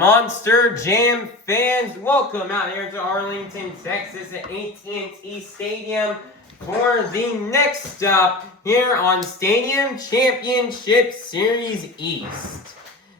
Monster Jam fans, welcome out here to Arlington, Texas at AT&T Stadium for the next stop here on Stadium Championship Series East.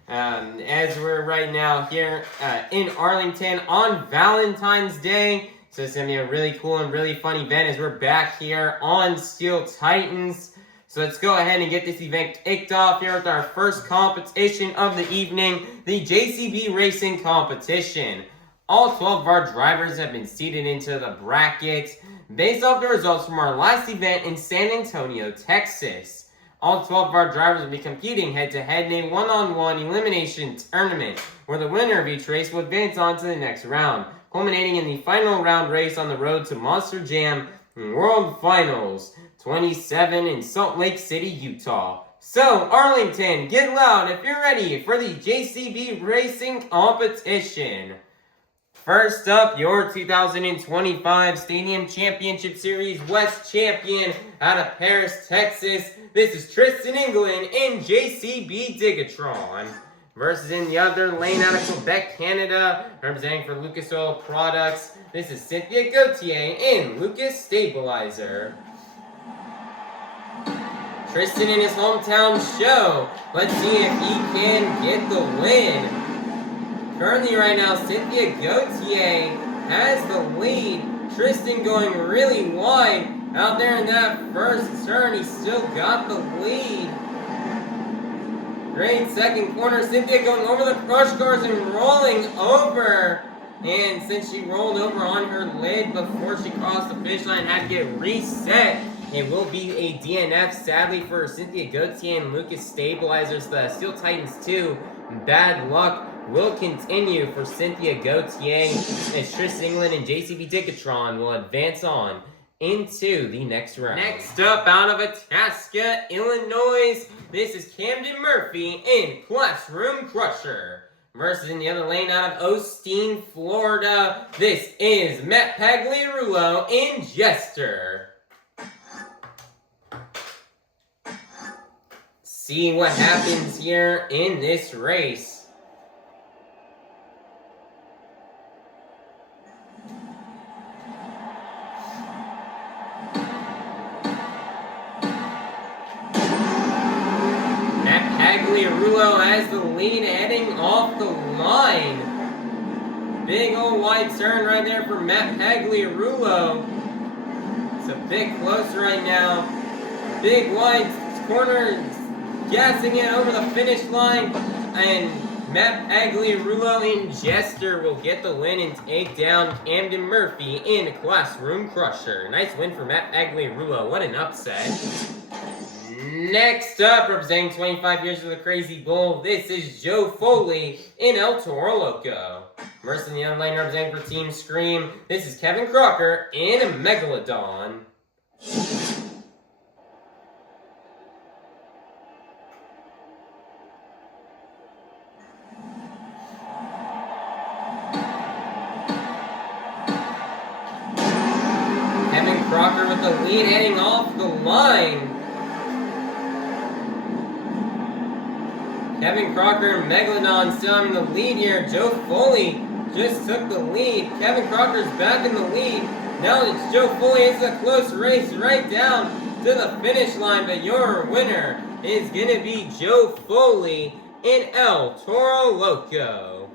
As we're right now here in Arlington on Valentine's Day. So it's going to be a really cool and really fun event as we're back here on Steel Titans. So let's go ahead and get this event kicked off here with our first competition of the evening, the JCB Racing Competition. All 12 of our drivers have been seated into the bracket based off the results from our last event in San Antonio, Texas. All 12 of our drivers will be competing head-to-head in a one-on-one elimination tournament, where the winner of each race will advance on to the next round, culminating in the final round race on the road to Monster Jam World Finals 27 in Salt Lake City, Utah. So, Arlington, get loud if you're ready for the JCB Racing Competition. First up, your 2025 Stadium Championship Series West Champion out of Paris, Texas. This is Tristan England in JCB DIGatron. Versus in the other lane out of Quebec, Canada, representing for Lucas Oil Products. This is Cynthia Gauthier in Lucas Stabilizer. Tristan in his hometown show. Let's see if he can get the win. Currently right now, Cynthia Gauthier has the lead. Tristan going really wide out there in that first turn. He still got the lead. Great second corner. Cynthia going over the crush cars and rolling over. And since she rolled over on her lid before she crossed the finish line and had to get reset, it will be a DNF, sadly, for Cynthia Gauthier and Lucas Stabilizers. The Steel Titans 2, bad luck will continue for Cynthia Gauthier as Tristan England and JCB DIGatron will advance on into the next round. Next up, out of Itasca, Illinois, this is Camden Murphy in Classroom Crusher. Versus in the other lane out of Osteen, Florida, this is Matt Pagliarulo in Jester. See what happens here in this race. Pagliarulo has the lead heading off the line. Big old wide turn right there for Matt Pagliarulo. It's a bit close right now. Big wide corner, gassing it over the finish line. And Matt Pagliarulo in Jester will get the win and take down Camden Murphy in Classroom Crusher. Nice win for Matt Pagliarulo. What an upset. Next up, representing 25 years of the Crazy Bull, this is Joe Foley in El Toro Loco. Versus in the other lane, representing for Team Scream, this is Kevin Crocker in Megalodon. Kevin Crocker with the lead heading off the line. Kevin Crocker and Megalodon still in the lead here. Joe Foley just took the lead. Kevin Crocker's back in the lead. Now it's Joe Foley. It's a close race right down to the finish line, but your winner is going to be Joe Foley in El Toro Loco.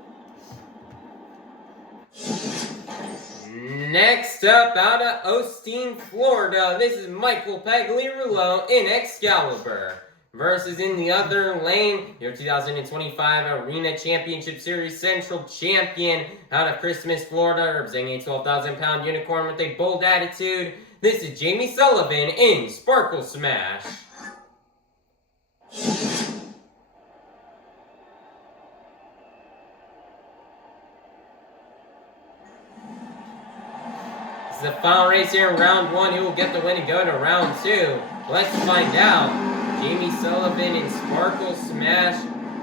Next up, out of Osteen, Florida, this is Michael Pagliarulo in Excaliber. Versus in the other lane, your 2025 Arena Championship Series Central Champion out of Christmas, Florida, representing a 12,000-pound unicorn with a bold attitude. This is Jamie Sullivan in Sparkle Smash. This is the final race here in round one. Who will get the win and go to round two? Let's find out. Jamie Sullivan in Sparkle Smash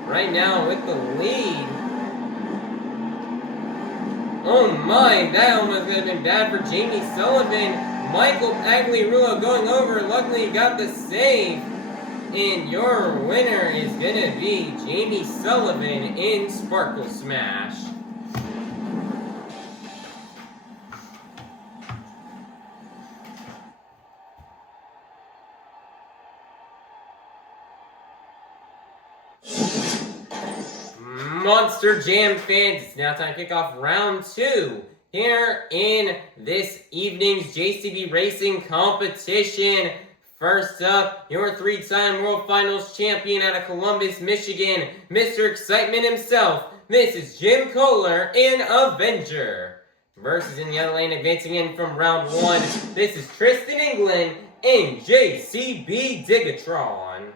right now with the lead. Oh my, that almost could have been bad for Jamie Sullivan. Michael Pagliarulo going over. Luckily he got the save. and your winner is going to be Jamie Sullivan in Sparkle Smash. Monster Jam fans, it's now time to kick off round 2 here in this evening's JCB Racing competition. First up, your 3-time World Finals champion out of Columbus, Michigan, Mr. Excitement himself. This is Jim Koehler in Avenger. Versus in the other lane, advancing in from round 1, this is Tristan England in JCB DIGatron.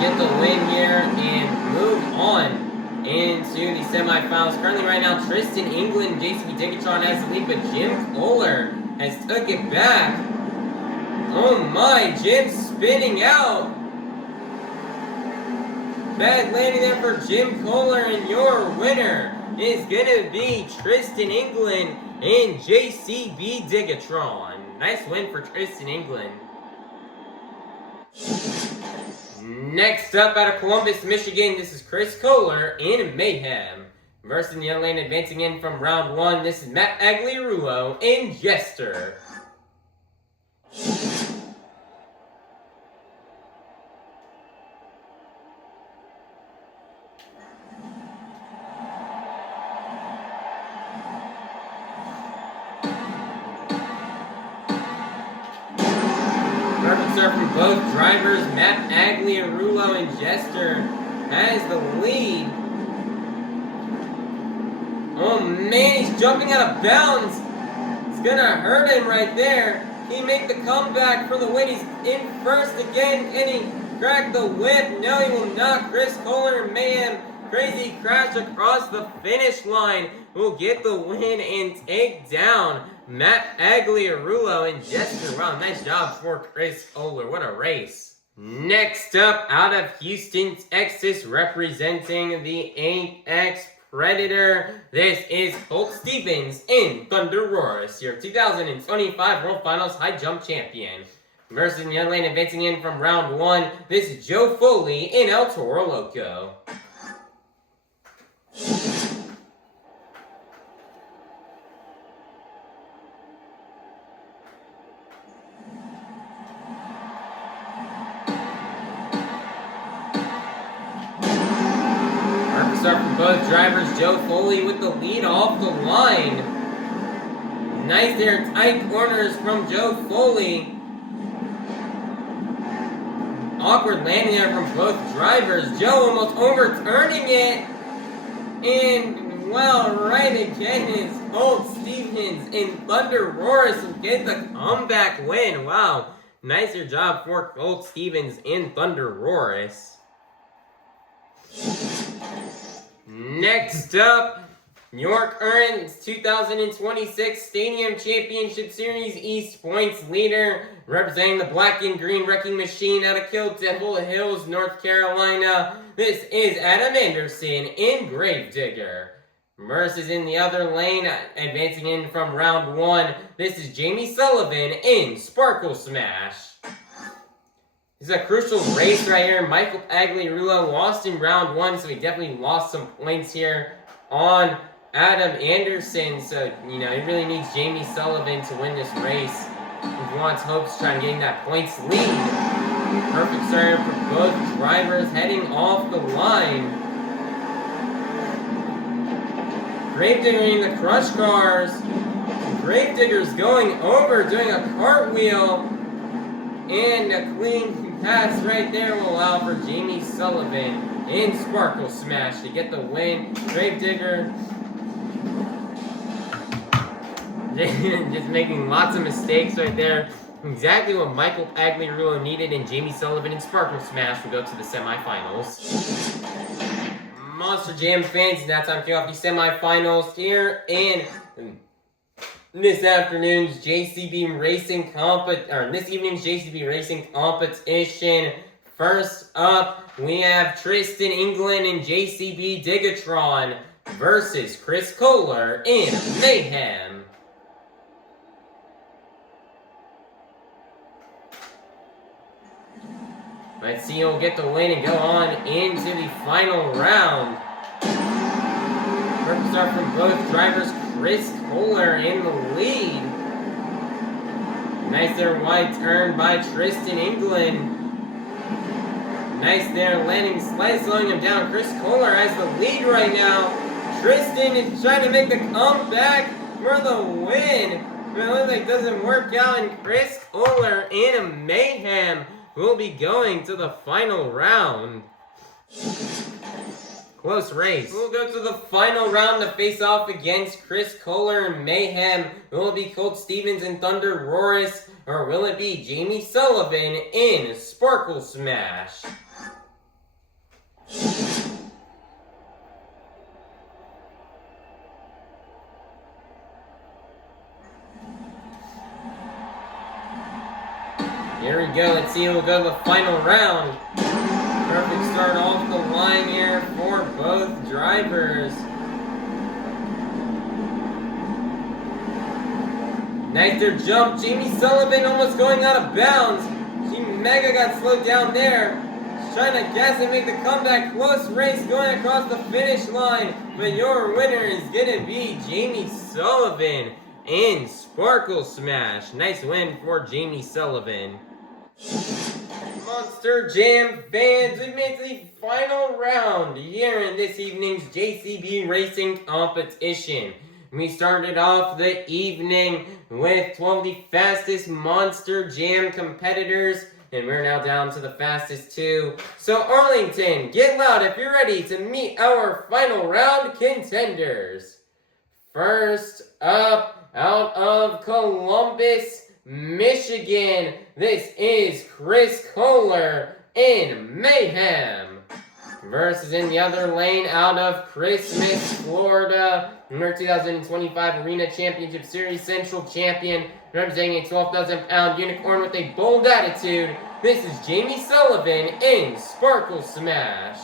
Get the win here and move on into the semifinals. Currently right now, Tristan England, JCB DIGatron has the lead, but Jim Koehler has took it back. Oh my, Jim spinning out. Bad landing there for Jim Koehler, and your winner is going to be Tristan England in JCB DIGatron. Nice win for Tristan England. Next up out of Columbus, Michigan, this is Chris Koehler in Mayhem. Versus in the other lane, advancing in from round 1, this is Pagliarulo in Jester. Perfect start from both drivers. Pagliarulo and Jester has the lead. Oh man, he's jumping out of bounds. It's gonna hurt him right there. He make the comeback for the win. He's in first again. Can he crack the whip? No, he will not. Chris Koehler and Mayhem. Crazy crash across the finish line will get the win and take down Pagliarulo and Jester. Wow, nice job for Chris Koehler. What a race. Next up, out of Houston, Texas, representing the Apex Predator, this is Colt Stevens in ThunderROARus, your 2025 World Finals High Jump Champion. Versus in the other lane, advancing in from round 1, this is Joe Foley in Toro, Loco. Start from both drivers. Joe Foley with the lead off the line. Nice there, tight corners from Joe Foley. Awkward landing there from both drivers. Joe almost overturning it. And, well, right again is Colt Stevens in ThunderROARus will get the comeback win. Wow, nicer job for Colt Stevens in ThunderROARus. Next up, your current 2026 Stadium Championship Series East points leader, representing the black and green wrecking machine out of Kill Devil Hills, North Carolina. This is Adam Anderson in Gravedigger. Versus in the other lane, advancing in from round 1, this is Jamie Sullivan in Sparkle Smash. This is a crucial race right here. Michael Pagliarulo lost in round 1, so he definitely lost some points here on Adam Anderson. So, you know, he really needs Jamie Sullivan to win this race. He wants hopes trying to gain that points lead. Perfect start for both drivers heading off the line. Gravedigger in the crush cars. Gravedigger's going over, doing a cartwheel. And a clean pass right there will allow for Jamie Sullivan in Sparkle Smash to get the win. Gravedigger just making lots of mistakes right there. Exactly what Michael Pagliarulo needed, and Jamie Sullivan in Sparkle Smash will go to the semifinals. Monster Jam fans, now time to kick off the semifinals here in this afternoon's JCB Racing this evening's JCB Racing competition. First up, we have Tristan England and JCB DIGatron versus Chris Koehler in Mayhem. Let's see who'll get the win and go on into the final round. First start from both drivers. Chris Koehler in the lead. Nice there wide turn by Tristan England. Nice there landing, slowing him down. Chris Koehler has the lead right now. Tristan is trying to make the comeback for the win. But it looks like it doesn't work out, and Chris Koehler and Mayhem will be going to the final round. Close race. We'll go to the final round to face off against Chris Koehler and Mayhem. Will it be Colt Stevens and ThunderROARus, or will it be Jamie Sullivan in Sparkle Smash? Here we go. Let's see who will go to the final round. Perfect start off the line here for both drivers. Nice there jump. Jamie Sullivan almost going out of bounds. Mega got slowed down there. She's trying to guess and make the comeback. Close race going across the finish line. But your winner is going to be Jamie Sullivan in Sparkle Smash. Nice win for Jamie Sullivan. Monster Jam fans, we made the final round here in this evening's JCB Racing Competition. We started off the evening with 12 of the fastest Monster Jam competitors, and we're now down to the fastest 2. So Arlington, get loud if you're ready to meet our final round contenders. First up, out of Columbus, Michigan, this is Chris Koehler in Mayhem. Versus in the other lane, out of Christmas, Florida, number 2025 Arena Championship Series Central Champion, representing a 12,000-pound unicorn with a bold attitude, this is Jamie Sullivan in Sparkle Smash.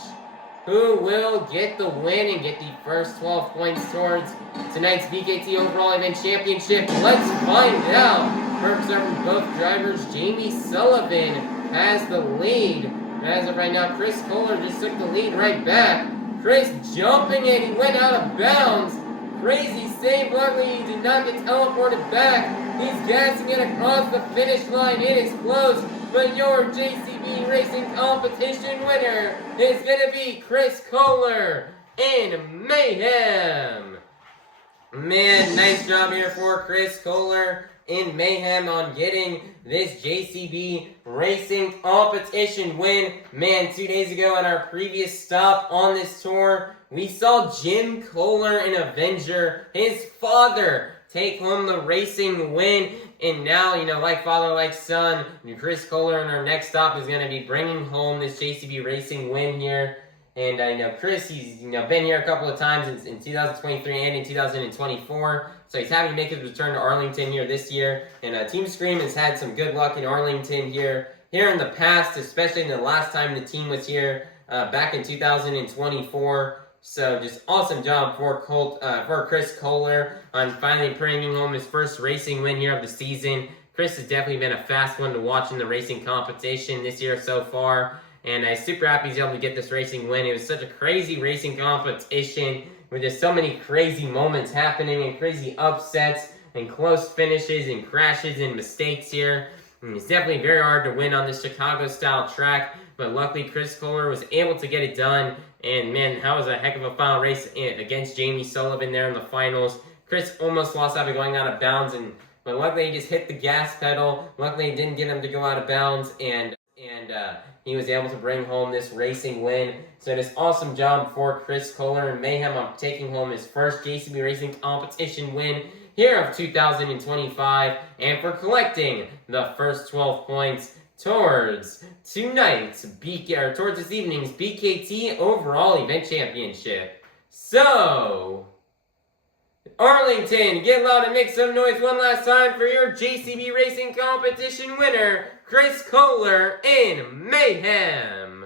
Who will get the win and get the first 12 points towards tonight's BKT Overall Event Championship? Let's find out. First up from both drivers, Jamie Sullivan has the lead. As of right now, Chris Koehler just took the lead right back. Chris jumping and he went out of bounds. Crazy save, luckily he did not get teleported back. He's gassing it across the finish line. It is close, but your JCB Racing Competition winner is going to be Chris Koehler in Mayhem. Man, nice job here for Chris Koehler in Mayhem on getting this JCB Racing Competition win. Man, 2 days ago at our previous stop on this tour, we saw Jim Koehler in Avenger, his father, take home the racing win. And now, like father, like son, Chris Koehler in our next stop is going to be bringing home this JCB Racing win here. And I know Chris, he's been here a couple of times in 2023 and in 2024. So he's happy to make his return to Arlington here this year. And Team Scream has had some good luck in Arlington here in the past, especially in the last time the team was here back in 2024. So just awesome job for Chris Koehler on finally bringing home his first racing win here of the season. Chris has definitely been a fast one to watch in the racing competition this year so far. And I'm super happy he's able to get this racing win. It was such a crazy racing competition with just so many crazy moments happening and crazy upsets and close finishes and crashes and mistakes here. And it's definitely very hard to win on this Chicago-style track, but luckily Chris Koehler was able to get it done. And man, that was a heck of a final race against Jamie Sullivan there in the finals. Chris almost lost out of going out of bounds, but luckily he just hit the gas pedal. Luckily it didn't get him to go out of bounds, and he was able to bring home this racing win. So this awesome job for Chris Koehler and Mayhem on taking home his first JCB Racing Competition win here of 2025, and for collecting the first 12 points towards this evening's BKT Overall Event Championship. So, Arlington, get loud and make some noise one last time for your JCB Racing Competition winner, Chris Koehler in Mayhem.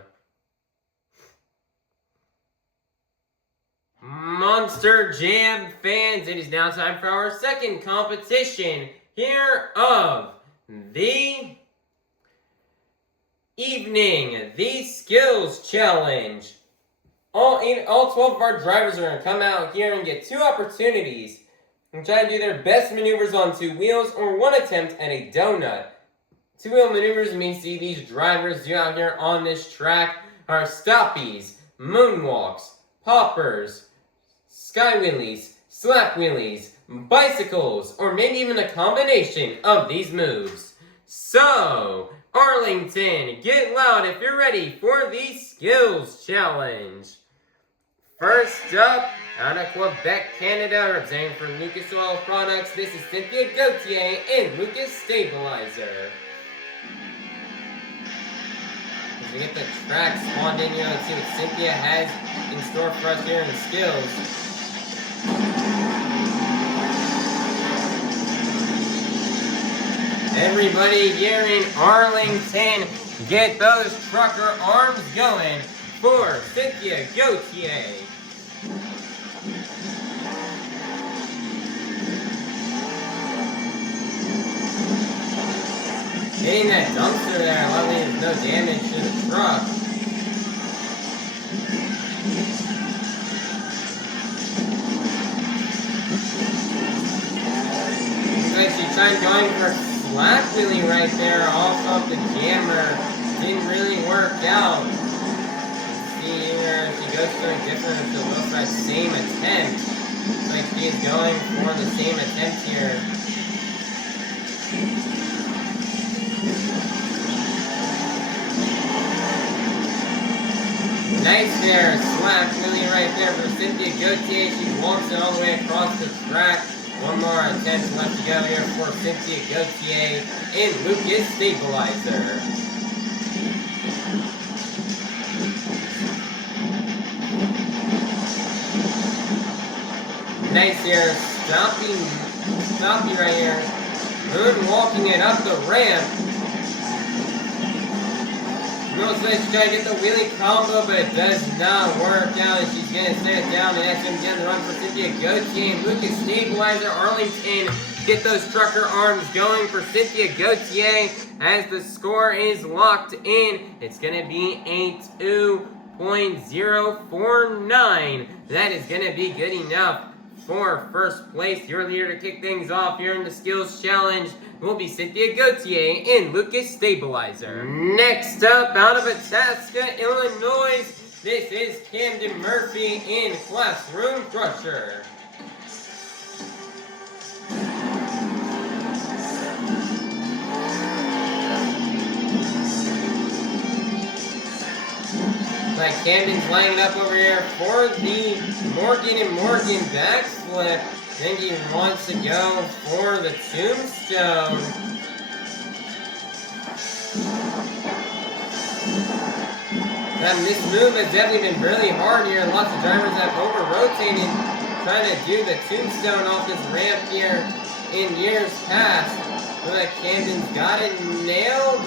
Monster Jam fans, it is now time for our second competition here of the evening, the Skills Challenge. All 12 of our drivers are going to come out here and get 2 opportunities and try to do their best maneuvers on 2 wheels or 1 attempt at a donut. 2-wheel maneuvers means see these drivers do out here on this track are stoppies, moonwalks, poppers, sky wheelies, slap wheelies, bicycles, or maybe even a combination of these moves. So, Arlington, get loud if you're ready for the Skills Challenge. First up, out of Quebec, Canada, representing for Lucas Oil Products, this is Cynthia Gauthier and Lucas Stabilizer. As we get the track spawned in here, let's see what Cynthia has in store for us here in the Skills. Everybody here in Arlington, get those trucker arms going for Cynthia Gauthier. Hitting that dumpster there, luckily there's no damage to the truck. Looks like she tried going for slap wheelie right there off of the jammer. Didn't really work out. Let's see here if she goes for a different, if she'll go for that same attempt. Looks like she is going for the same attempt here. Nice there, slap wheelie right there for Cynthia Gauthier. She walks it all the way across the track. 1 more attempt left to go here for Cynthia Gauthier and Lucas Stabilizer. Nice here, stopping right here. Moonwalking it up the ramp. Looks like she's trying to get the wheelie combo, but it does not work out. And she's going to set it down, and that's going to be the run for Cynthia Gauthier. And Lucas Stabilizer, Arlington, get those trucker arms going for Cynthia Gauthier. As the score is locked in, it's going to be a 2.049. That is going to be good enough for first place. Your leader to kick things off here in the Skills Challenge will be Cynthia Gauthier and Lucas Stabilizer. Next up, out of Itasca, Illinois, this is Camden Murphy in Classroom Crusher. Like Camden's lining up over here for the Morgan & Morgan backflip. Then he wants to go for the tombstone. This move has definitely been really hard here. Lots of drivers have over-rotated trying to do the tombstone off this ramp here in years past. But Camden's got it nailed.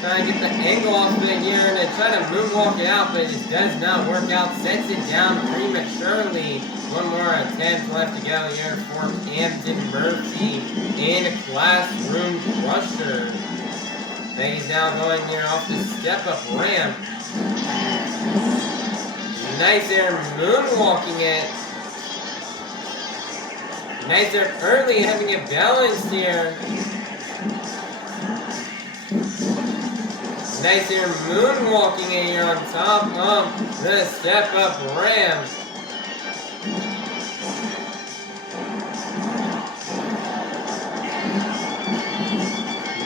Trying to get the angle off of it here and then try to moonwalk it out, but it just does not work out. Sets it down prematurely. 1 more attempt left to go here for Camden Murphy in Classroom Crusher. He's now going here off the step-up ramp. Nice there, moonwalking it. Nice there, early having it balanced here. Nice here, moonwalking it here on top of the step-up ramp.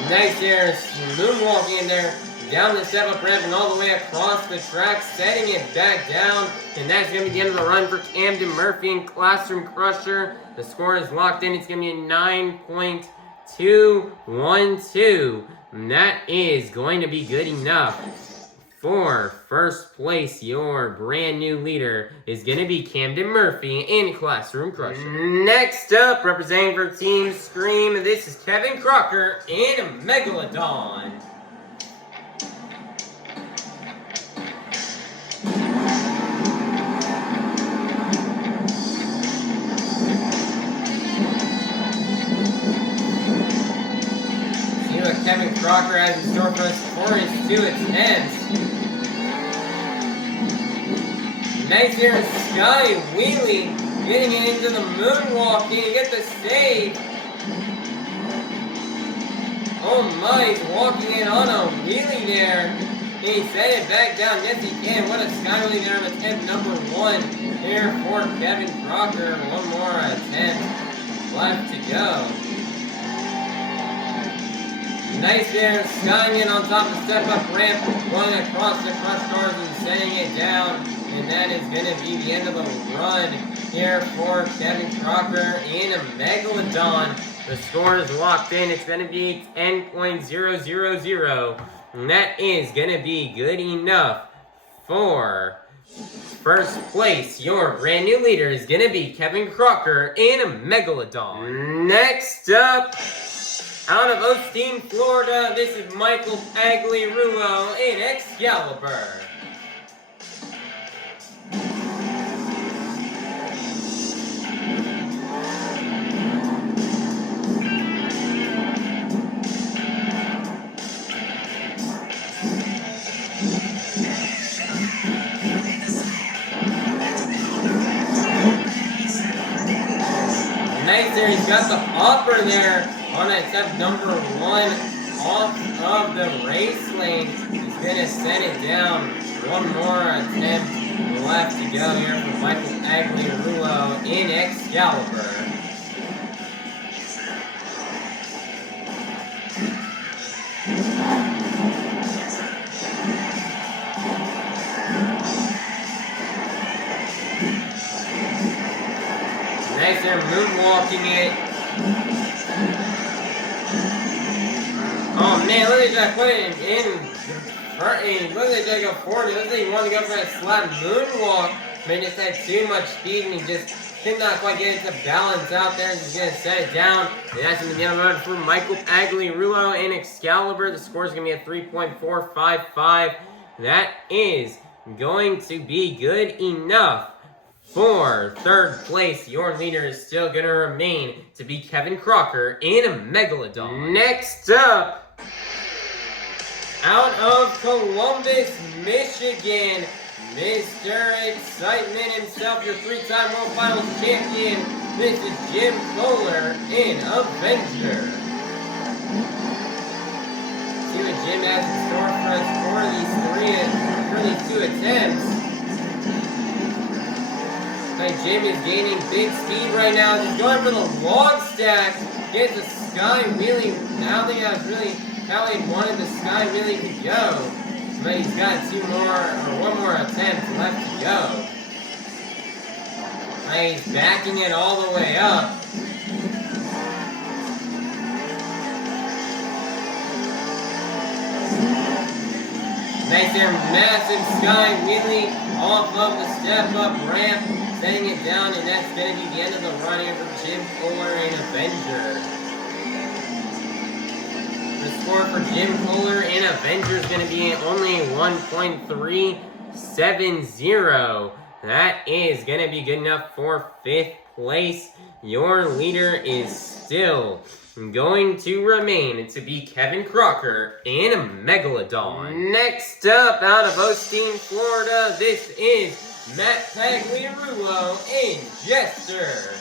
Nice here, moonwalking in there, down the step-up ramp and all the way across the track, setting it back down. And that's going to be the end of the run for Camden Murphy in Classroom Crusher. The score is locked in. It's going to be a 9.212. And that is going to be good enough for first place. Your brand new leader is going to be Camden Murphy in Classroom Crusher. Next up, representing for Team Scream, this is Kevin Crocker in Megalodon. Kevin Crocker has in store for us for his 2 attempts. Nice here, Sky wheelie, getting it into the moonwalk. Can he get the save? Oh my, he's walking in on a wheelie there. Can he set it back down? Yes, he can. What a Sky wheelie there on attempt number 1 here for Kevin Crocker. One more attempt left to go. Nice there, skying in on top of the step-up ramp, going across the crush cars and setting it down. And that is going to be the end of the run here for Kevin Crocker in a Megalodon. The score is locked in. It's going to be 10.000. And that is going to be good enough for first place. Your brand new leader is going to be Kevin Crocker in a Megalodon. Next up, out of Osteen, Florida, this is Michael Pagliarulo in Excaliber. Nice there, he's got the upper there on attempt number 1 off of the race lane. He's going to set it down. One more attempt left to go here for Michael Pagliarulo in Excaliber. Nice there, moonwalking it. Oh man, look at that, put it in. Look at that, go forward. Looks like he wanted to go for that slap moonwalk, but he just had too much speed and he just could not quite get it to balance out there. He's going to set it down. And that's going to be on the run for Michael Pagliarulo in Excaliber. The score is going to be a 3.455. That is going to be good enough. For third place, your leader is still going to remain to be Kevin Crocker in a Megalodon. Next up, out of Columbus, Michigan, Mr. Excitement himself, your 3-time World Finals champion. This is Jim Koehler in Avenger. See what Jim has in store for us for these 2 attempts. Jim is gaining big speed right now. He's going for the log stack. Gets a sky wheelie. I don't think that was really how he wanted the sky wheelie to go. But he's got one more attempt left to go. He's backing it all the way up. Nice there, massive sky wheelie off of the step-up ramp. Setting it down, and that's going to be the end of the run here for Jim Koehler in Avenger. The score for Jim Koehler in Avenger is going to be only 1.370. That is going to be good enough for 5th place. Your leader is still going to remain to be Kevin Crocker in a Megalodon. Next up, out of Osteen, Florida, this is Matt Pagliarulo in Jester.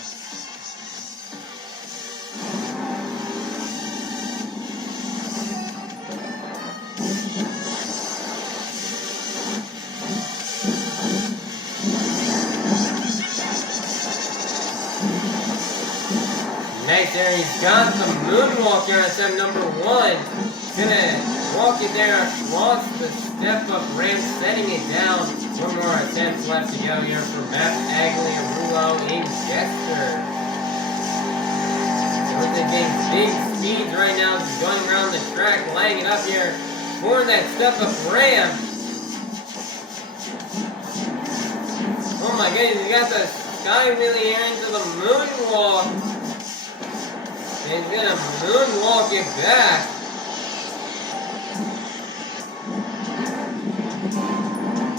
Nice there, he's got the moonwalk here on attempt number 1. He's gonna walk it there across the step-up ramp, setting it down. One more attempt left to go here for Matt Pagliarulo in Jester. So they're getting big speeds right now. He's going around the track, lining it up here for that step-up ramp. Oh my goodness, he got the sky wheelie here into the moonwalk. And he's gonna moonwalk it back.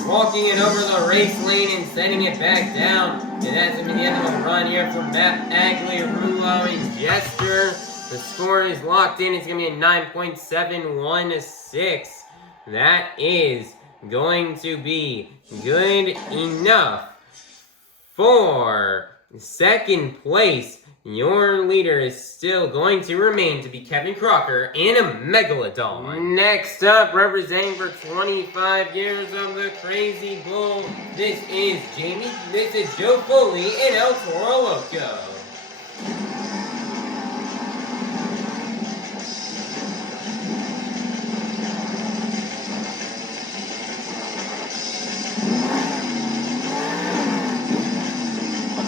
Walking it over the race lane and setting it back down. And that's going to be the end of the run here for Matt Pagliarulo in Jester. The score is locked in. It's going to be a 9.716. That is going to be good enough for second place. Your leader is still going to remain to be Kevin Crocker in a Megalodon. Next up, representing for 25 years of the Crazy Bull, this is Joe Foley in El Toro Loco.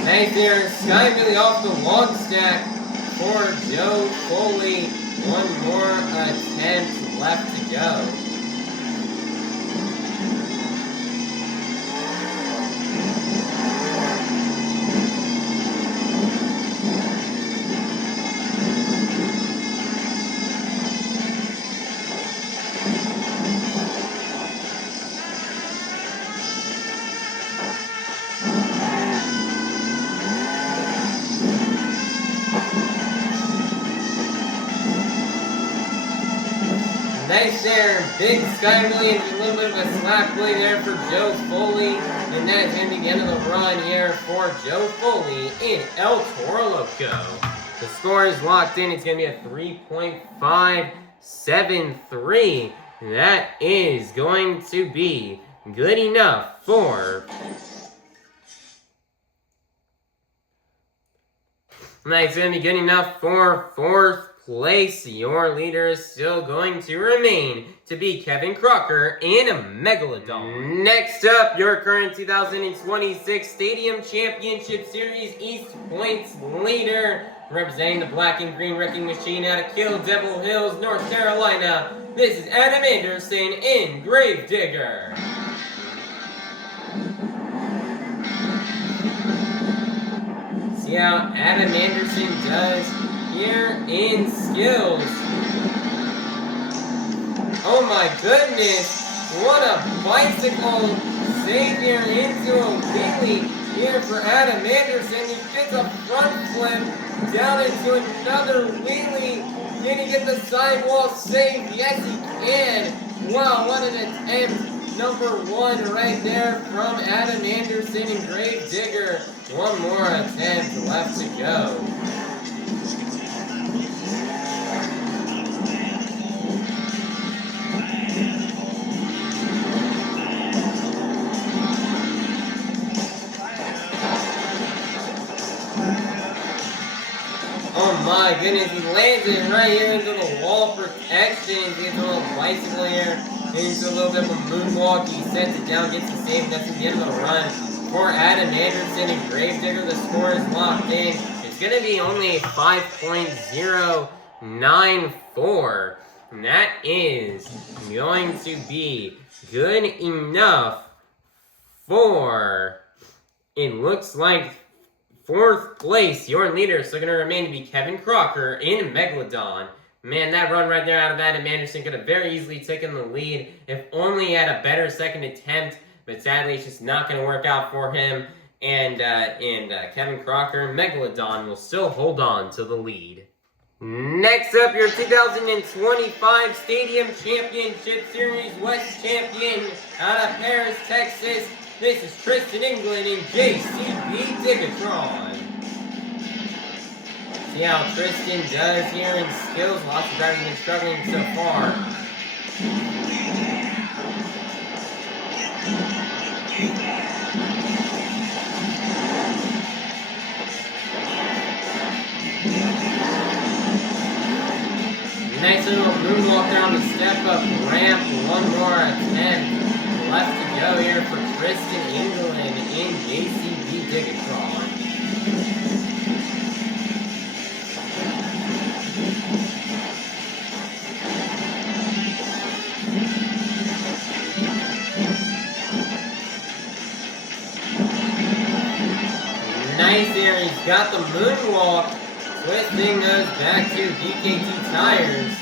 Nice there, Sky really off the long stack for Joe Foley. One more attempt left to go. Nice there, big Sky Willie, and a little bit of a slap play there for Joe Foley. And that is going to be the end of the run here for Joe Foley in El Toro Loco. The score is locked in. It's going to be a 3.573. That is going to be good enough for... That's going to be good enough for fourth place. Your leader is still going to remain to be Kevin Crocker in a Megalodon. Next up, your current 2026 Stadium Championship Series East Points leader, representing the Black and Green Wrecking Machine out of Kill Devil Hills, North Carolina. This is Adam Anderson in Gravedigger. See how Adam Anderson does here in skills. Oh my goodness, what a bicycle save here into a wheelie here for Adam Anderson. He gets a front flip down into another wheelie. Can he get the sidewall save? Yes, he can. Wow, what an attempt. Number one right there from Adam Anderson in Gravedigger. One more attempt left to go. Oh my goodness, he lands it right here into the wall protection. He gets a little bicycle here, into a little bit of a moonwalk. He sets it down, gets the save. That's the end of the run for Adam Anderson and Gravedigger. The score is locked in. It's going to be only 5.094. And that is going to be good enough for, it looks like, fourth place. Your leader is still going to remain to be Kevin Crocker in Megalodon. Man, that run right there out of Adam Anderson could have very easily taken the lead if only he had a better second attempt, but sadly it's just not going to work out for him, and Kevin Crocker, Megalodon, will still hold on to the lead. Next up, your 2025 Stadium Championship Series West Champion out of Paris, Texas. This is Tristan England in DIGatron. See how Tristan does here in skills. Lots of drivers have been struggling so far. Nice little moonwalk there on the step-up ramp. One more attempt left to go here for Tristan England in DIGatron. Nice there, he's got the moonwalk. Twisting those back to DKT tires.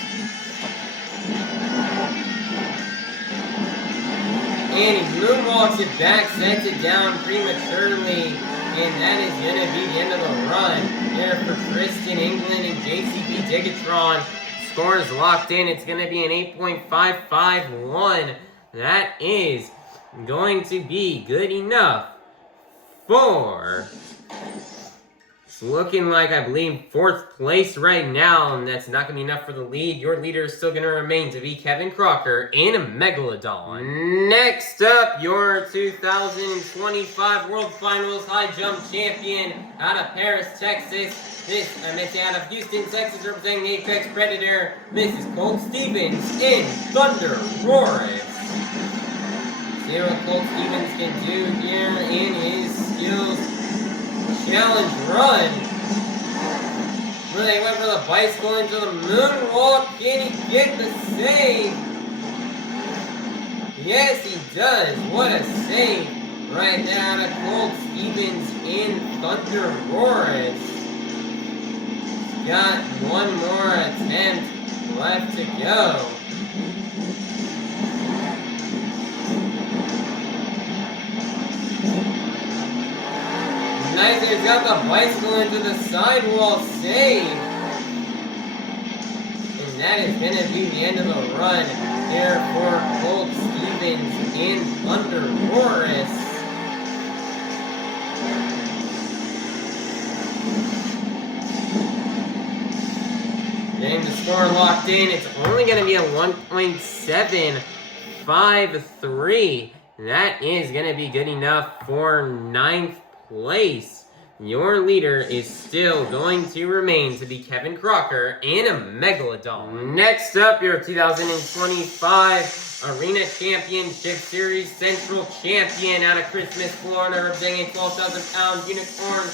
And he moonwalks it back, sets it down prematurely, and that is going to be the end of the run here for Tristan, England, and JCB DIGatron. Score is locked in. It's going to be an 8.551. That is going to be good enough for... It's looking like, I believe, 4th place right now, and that's not going to be enough for the lead. Your leader is still going to remain to be Kevin Crocker in Megalodon. Next up, your 2025 World Finals High Jump Champion out of Paris, Texas. Out of Houston, Texas, representing the Apex Predator, Mrs. Colt Stevens in ThunderROARus. See what Colt Stevens can do here in his skills challenge run. Really went for the bicycle into the moonwalk. Can he get the save? Yes, he does. What a save right there out of Colt Stevens in ThunderROARus. Got one more attempt left to go. Nice, he's got the bicycle into the sidewall save. And that is going to be the end of the run here for Colt Stevens in ThunderROARus. Getting the score locked in, it's only going to be a 1.753. That is going to be good enough for 9th place. Your leader is still going to remain to be Kevin Crocker in Megalodon. Next up, your 2025 Arena Championship Series Central Champion out of Christmas, Florida, representing a 12,000-pound unicorn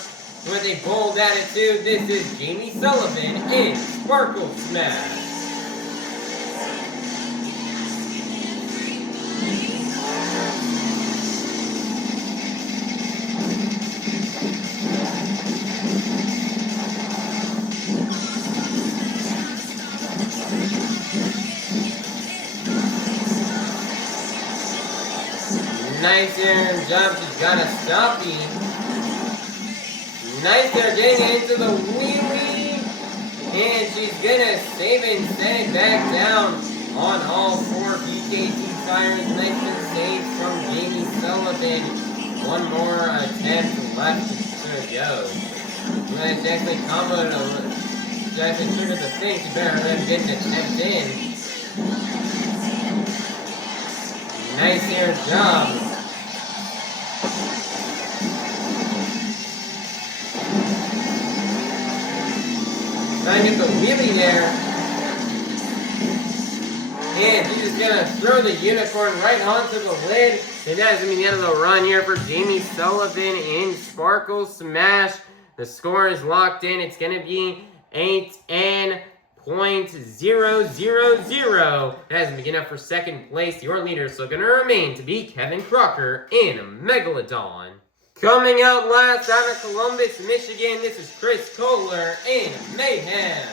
with a bold attitude. This is Jamie Sullivan in Sparkle Smash. Nice air jump, she's got a stoppie. Nice there, getting into the wheelie. And she's gonna save it and send it back down on all 4 BKT tires. Nice and save from Jamie Sullivan. One more attempt left to go. Well, she actually comboed she actually triggered the thing. She better let him get an attempt in. Nice air job. Trying to get the wheelie there. And she's just going to throw the unicorn right onto the lid. And that is going to be the end of the run here for Jamie Sullivan in Sparkle Smash. The score is locked in. It's going to be 8N.000. That isn't big enough for 2nd place. Your leader is still going to remain to be Kevin Crocker in Megalodon. Coming out last out of Columbus, Michigan, this is Koehler in Mayhem.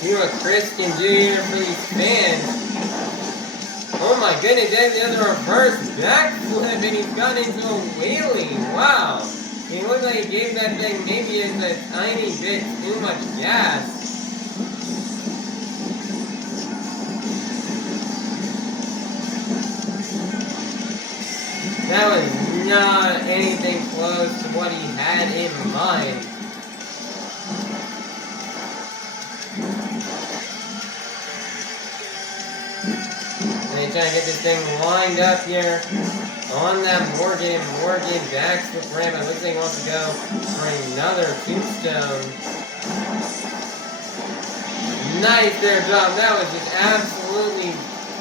See what Chris can do here for these fans. Oh my goodness, that's the other reverse backflip and he's gone into a wheelie. Wow. He looked like he gave that thing maybe just a tiny bit too much gas. That was not anything close to what he had in mind. They try to get this thing lined up here on that Morgan backflip ramp. It looks like he wants to go for another tombstone. Nice there, job. That was just absolutely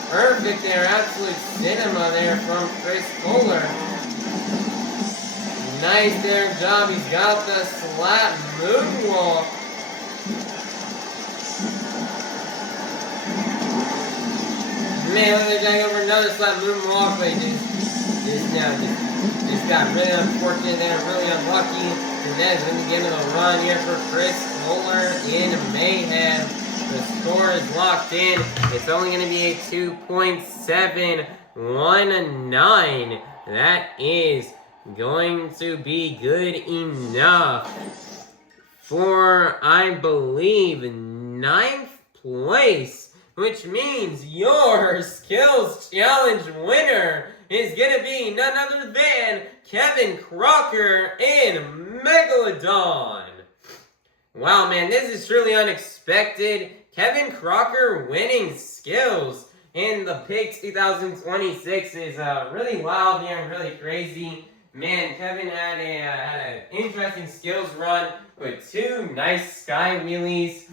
perfect there. Absolute cinema there from Koehler. Nice there, job. He's got the slap moonwalk. Man, they're going over another slap moonwalk, but just got really unfortunate there, really unlucky. And that's going to get into the run here for Koehler in Mayhem. The score is locked in. It's only going to be a 2.719. That is going to be good enough for, I believe, 9th place, which means your Skills Challenge winner is going to be none other than Kevin Crocker in Megalodon. Wow, man, this is truly unexpected. Kevin Crocker winning Skills in the Pigs 2026 is really wild here and really crazy. Man, Kevin had an interesting skills run with 2 nice sky wheelies.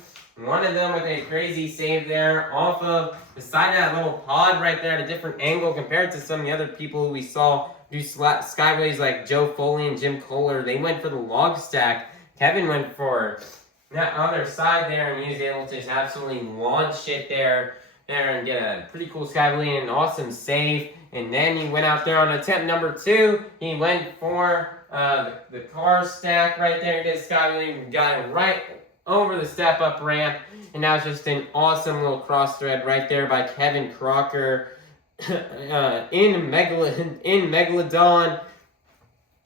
One of them with a crazy save there off of the side of that little pod right there at a different angle compared to some of the other people who we saw do skyways like Joe Foley and Jim Koehler. They went for the log stack. Kevin went for that other side there, and he was able to just absolutely launch it there and get a pretty cool skyway and an awesome save. And then he went out there on attempt number 2. He went for the car stack right there. He did a skyway, got it right over the step-up ramp. And that was just an awesome little cross thread right there by Kevin Crocker in Megalodon.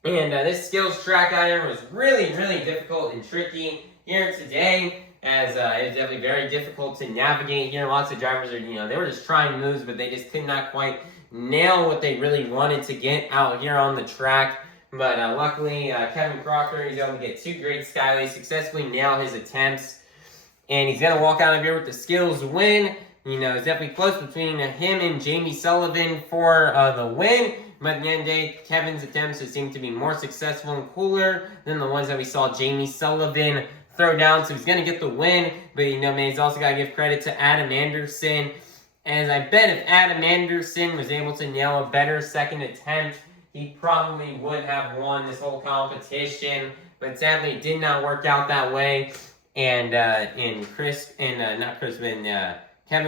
And this skills track iron was really, really difficult and tricky here today, as it was definitely very difficult to navigate here. Lots of drivers are, they were just trying moves, but they just could not quite nail what they really wanted to get out here on the track. But luckily, Kevin Crocker, he's able to get 2 great skyways, successfully nail his attempts. And he's going to walk out of here with the skills win. It's definitely close between him and Jamie Sullivan for the win. But at the end of the day, Kevin's attempts seem to be more successful and cooler than the ones that we saw Jamie Sullivan throw down. So he's going to get the win. But, man, he's also got to give credit to Adam Anderson. As I bet if Adam Anderson was able to nail a better second attempt, he probably would have won this whole competition. But sadly, it did not work out that way. And Kevin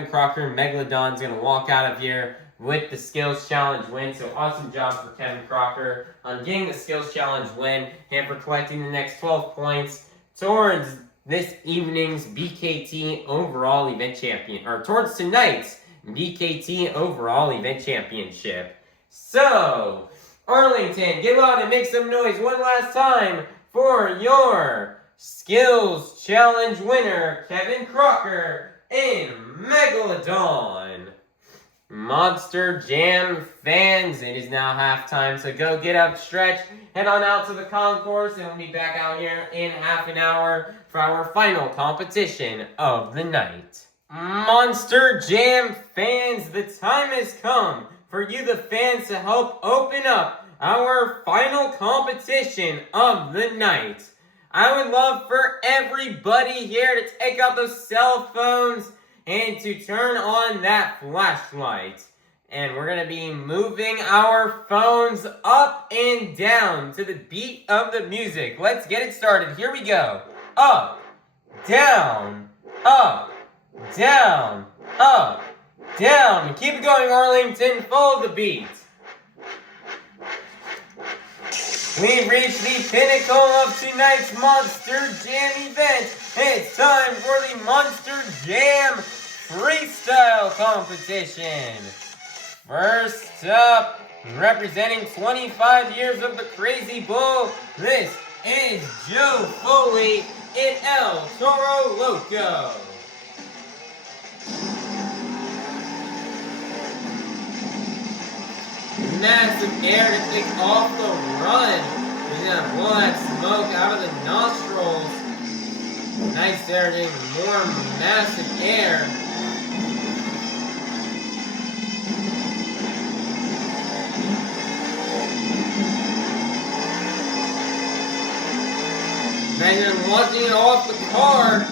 Crocker, Megalodon's going to walk out of here with the Skills Challenge win. So awesome job for Kevin Crocker on getting the Skills Challenge win and for collecting the next 12 points towards this evening's BKT overall event champion, or towards tonight's BKT overall event championship. So, Arlington, get loud and make some noise one last time for your Skills Challenge winner, Kevin Crocker in Megalodon. Monster Jam fans, it is now halftime, so go get up, stretch, head on out to the concourse, and we'll be back out here in half an hour for our final competition of the night. Monster Jam fans, the time has come for you, the fans, to help open up our final competition of the night. I would love for everybody here to take out those cell phones and to turn on that flashlight. And we're going to be moving our phones up and down to the beat of the music. Let's get it started. Here we go. Up, down, up, down, up, down. Keep it going, Arlington. Follow the beat. We've reached the pinnacle of tonight's Monster Jam event. It's time for the Monster Jam Freestyle Competition. First up, representing 25 years of the Crazy Bull, this is Joe Foley in El Toro Loco. Massive air to kick off the run. We're gonna blow that smoke out of the nostrils. Nice there, getting more massive air. Then launching it off the car.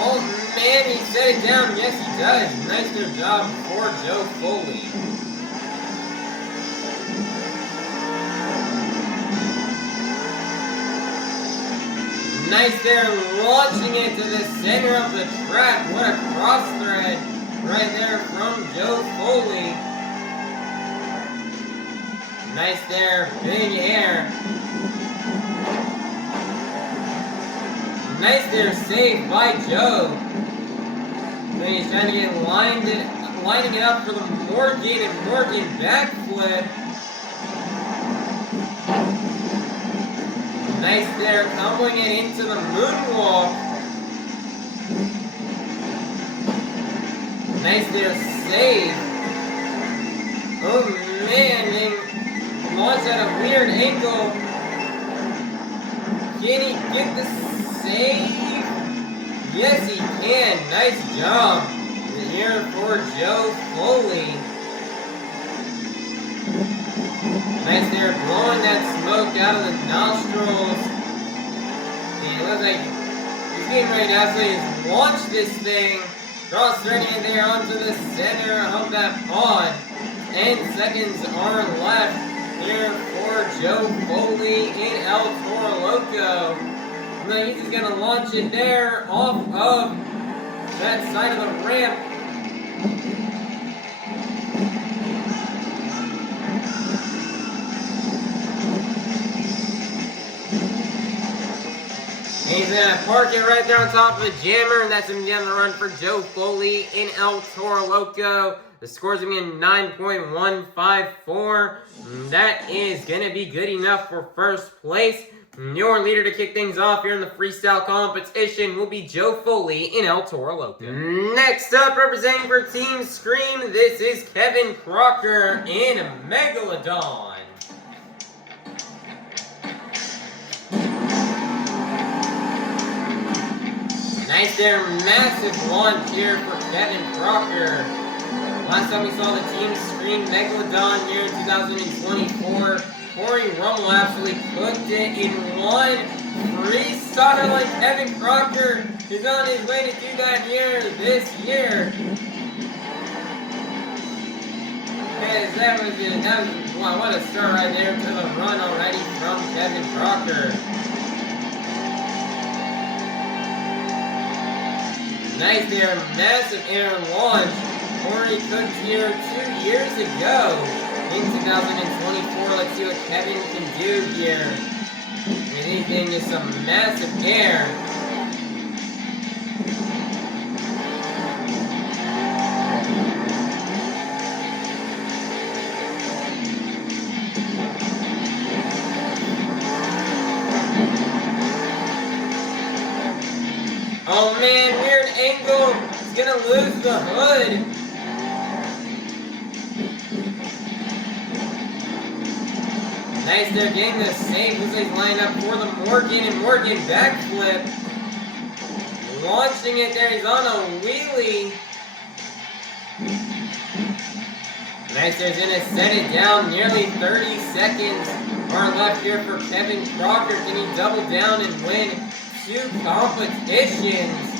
Oh man, he set it down. Yes, he does. Nice good job for Joe Foley. Nice there, launching it to the center of the track. What a cross thread right there from Joe Foley. Nice there, big air. Nice there, save by Joe. Then he's trying to get lining it up for the Morgan, and Morgan backflip. Nice there, comboing it into the moonwalk. Nice there, save. Oh man, they launch at a weird angle. Can he get the save? Yes, he can. Nice job here for Joe Foley. Nice there, blowing that smoke out of the nostrils. And it looks like he's getting ready to actually launch this thing. Cross threading it there onto the center of that pod. 10 seconds are left here for Joe Foley in El Toro Loco. And then he's just going to launch it there off of that side of the ramp. He's going to park it right there on top of the jammer, and that's going to be on the run for Joe Foley in El Toro Loco. The score's going to be 9.154. That is going to be good enough for first place. Your leader to kick things off here in the freestyle competition will be Joe Foley in El Toro Loco. Next up, representing for Team Scream, this is Kevin Crocker in Megalodon. Nice there, massive launch here for Kevin Crocker. Last time we saw the Team Scream Megalodon here in 2024, Corey Rummel absolutely cooked it in one freestyle like Kevin Crocker is on his way to do that here this year. Yes, that was what a start right there to the run already from Kevin Crocker. Nice there, massive air launch. Corey cooked here 2 years ago in 2024. Let's see what Kevin can do here. And he's getting just some massive air. Oh man, weird angle. He's gonna lose the hood. Nice there, getting the save. Looks like he's lining up for the Morgan, and Morgan backflip. Launching it there, he's on a wheelie. Nice there, he's gonna set it down. Nearly 30 seconds are left here for Kevin Crocker. Can he double down and win 2 competitions?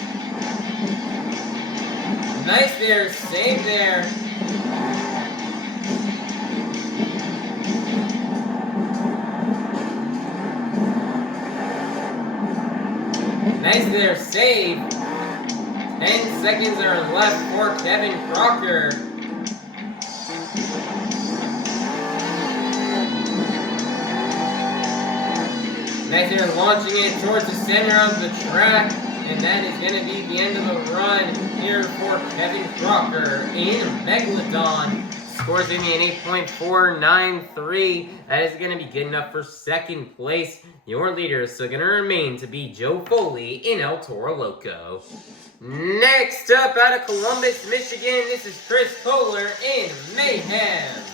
Nice there, save there. Nice there, save. 10 seconds are left for Kevin Crocker. Nice there, launching it towards the center of the track. And that is going to be the end of the run here for Kevin Crocker in Megalodon. Score's going to be an 8.493. That is going to be good enough for second place. Your leader is still going to remain to be Joe Foley in El Toro Loco. Next up, out of Columbus, Michigan, this is Koehler in Mayhem.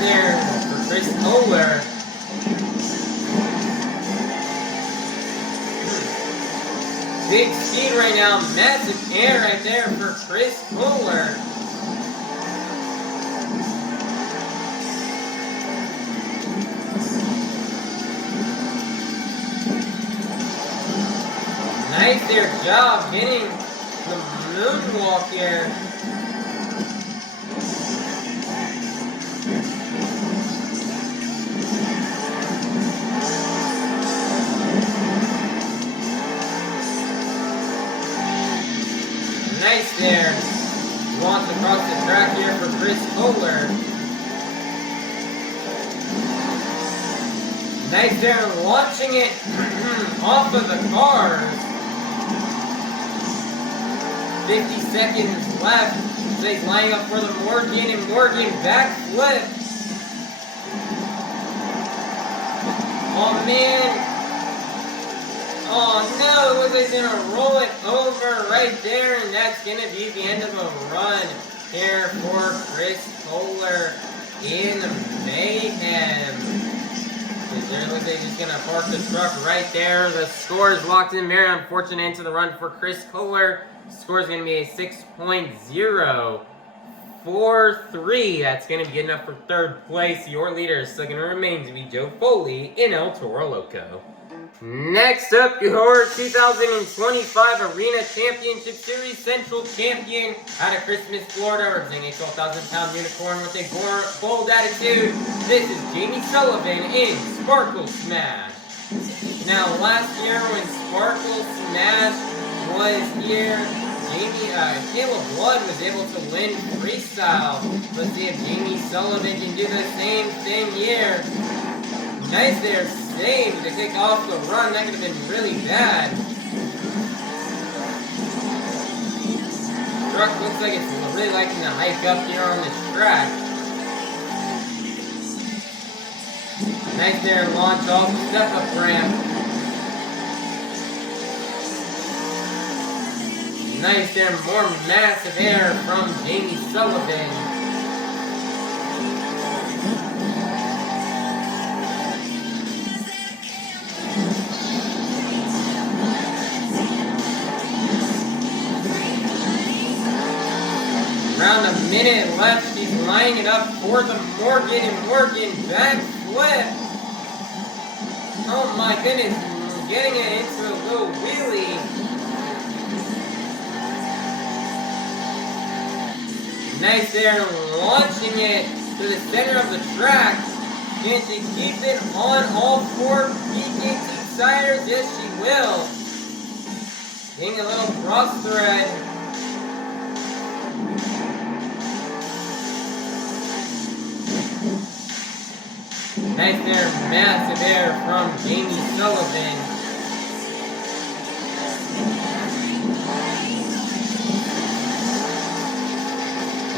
There for Koehler. Big speed right now, massive air right there for Koehler. Nice there job getting the moonwalk here. there. Launch across the track here for Koehler. Nice there, launching it off of the cars. 50 seconds left. So he's lining up for the Morgan, and Morgan backflip. Oh man. Oh no, it looks like he's gonna roll it over right there, and that's gonna be the end of a run here for Koehler in Mayhem. There looks like he's gonna park the truck right there. The score is locked in. Very unfortunate end to the run for Koehler. Score is going to be a 6.043. That's going to be good enough for third place. Your leader is still going to remain to be Joe Foley in El Toro Loco. Next up, your 2025 Arena Championship Series Central Champion out of Christmas, Florida, representing a 12,000-pound unicorn with a bold attitude. This is Jamie Sullivan in Sparkle Smash. Now, last year when Sparkle Smash was here, Caleb Blood was able to win freestyle. Let's see if Jamie Sullivan can do the same thing here. Nice there, save to kick off the run. That could have been really bad. Truck looks like it's really liking to hike up here on this track. Nice there, launch off the step-up ramp. Nice there, more massive air from Jamie Sullivan. Around a minute left, she's lining it up for the Morgan, and Morgan backflip. Oh my goodness, getting it into a little wheelie. Nice there, launching it to the center of the track. Can she keep it on all four DIGatron tires? Yes, she will. Getting a little cross thread. Nice there, massive air from Jamie Sullivan.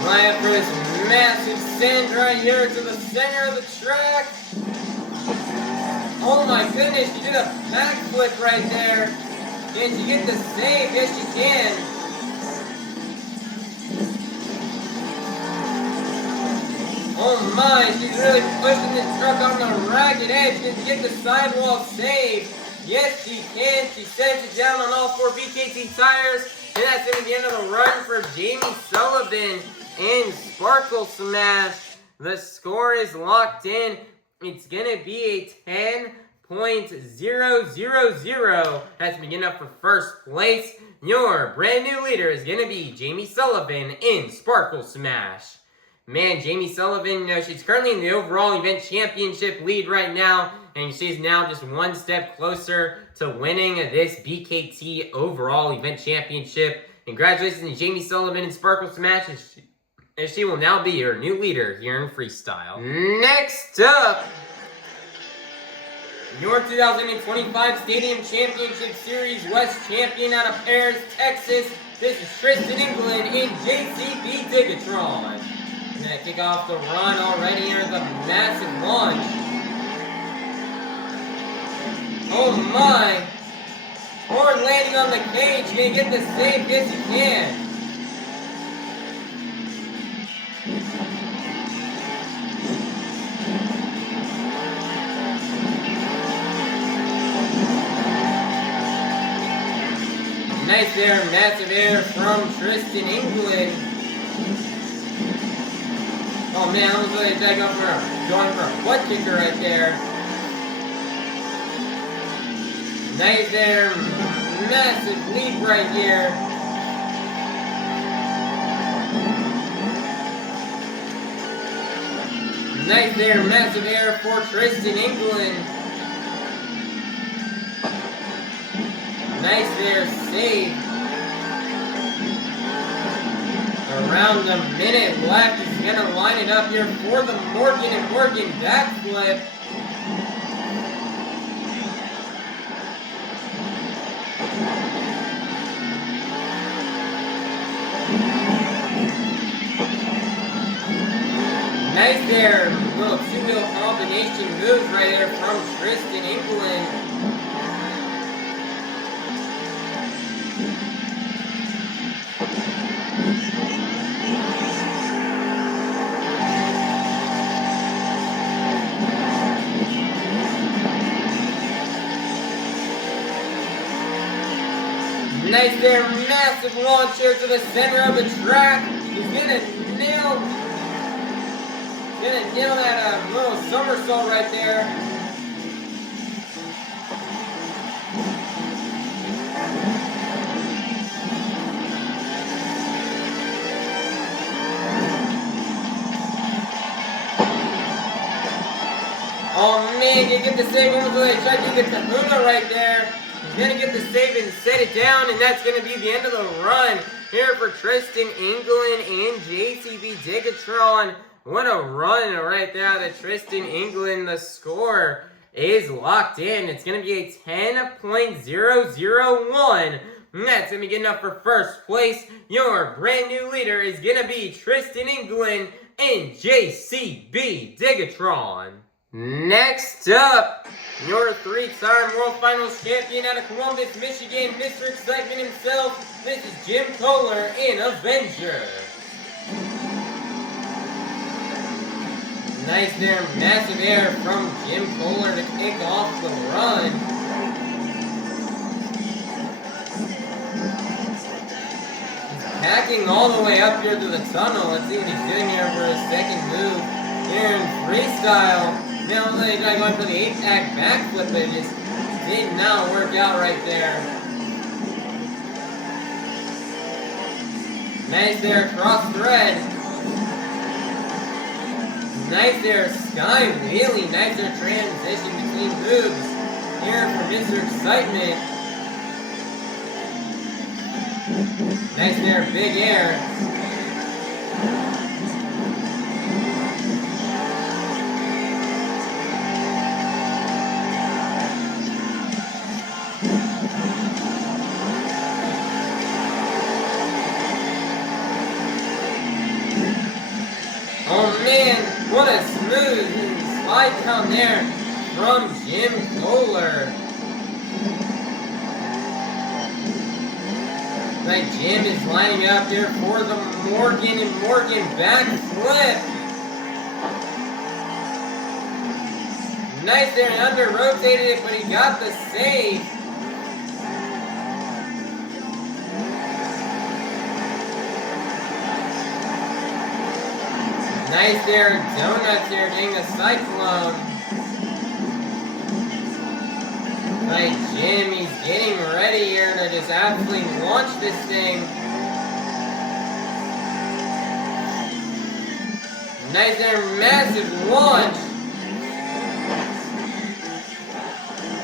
Line up for this massive send right here to the center of the track. Oh my goodness, she did a backflip right there. Can she get the save? Yes, she can. Oh my, she's really pushing this truck on the ragged edge. Can she get the sidewall save? Yes, she can. She sends it down on all four DIGatron tires. And that's going to be the end of the run for Jamie Sullivan in Sparkle Smash. The score is locked in. It's going to be a 10.000. That's beginning up for first place. Your brand new leader is going to be Jamie Sullivan in Sparkle Smash. Man, Jamie Sullivan, she's currently in the overall event championship lead right now, and she's now just one step closer to winning this BKT overall event championship. Congratulations to Jamie Sullivan in Sparkle Smash, as she will now be your new leader here in freestyle. Next up, your 2025 Stadium Championship Series West champion out of Paris, Texas. This is Tristan England in JCB DIGatron. Gonna kick off the run already here, the massive launch. Oh my! Horn landing on the cage. Can you get the save? Yes, you can. Nice there, massive air from Tristan England. Oh man, I was really going for a butt kicker right there. Nice there, massive leap right here. Nice there, massive air for Tristan England. Nice there, save. Around a minute left. He's going to line it up here for the Morgan and Morgan backflip. Nice there. Little two-wheel combination moves right there from Tristan, England. Nice there, massive launch here to the center of the track. He's gonna nail that little somersault right there. Oh man, you get the save almost like they tried to get the Uno right there. He's gonna get the save and set it down, and that's gonna be the end of the run here for Tristan, England, and JCB DIGatron. What a run right there to Tristan, England. The score is locked in. It's gonna be a 10.001. That's gonna be good enough for first place. Your brand new leader is gonna be Tristan, England, and JCB DIGatron. Next up, your three-time World Finals champion out of Columbus, Michigan, Mr. Excitement himself. This is Jim Koehler in Avenger. Nice there, massive air from Jim Koehler to kick off the run. He's packing all the way up here to the tunnel. Let's see what he's doing here for his second move here in freestyle. Now they tried going for the 8-act backflip, but it just did not work out right there. Nice there, cross thread. Nice there, sky wheelie. Nice there, transition between moves here for Mr. Excitement. Nice there, big air. Oh man, what a smooth slide down there from Jim Koehler. Like Jim is lining up here for the Morgan and Morgan backflip. Nice there, and under rotated it, but he got the save. Nice there, donuts here, getting the cyclone. Like Jim, he's getting ready here to just absolutely launch this thing. Nice there, massive launch.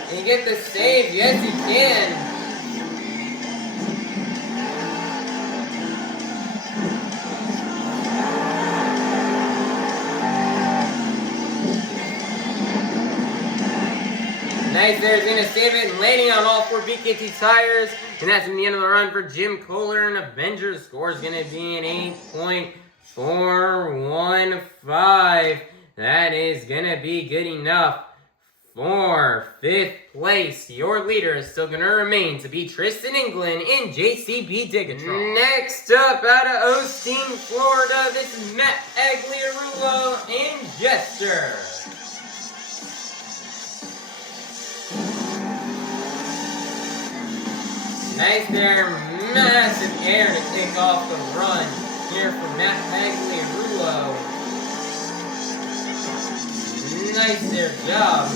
Can you get the save? Yes, he can. Nice there, he's going to save it and landing on all 4 BKT tires. And that's going to be the end of the run for Jim Koehler. And Avenger's score is going to be an 8.415. That is going to be good enough for 5th place. Your leader is still going to remain to be Tristan, England, and JCB DIGatron. Next up, out of Osteen, Florida, this is Pagliarulo and Jester. Nice there, massive air to take off the run here from Pagliarulo. Nice there, job.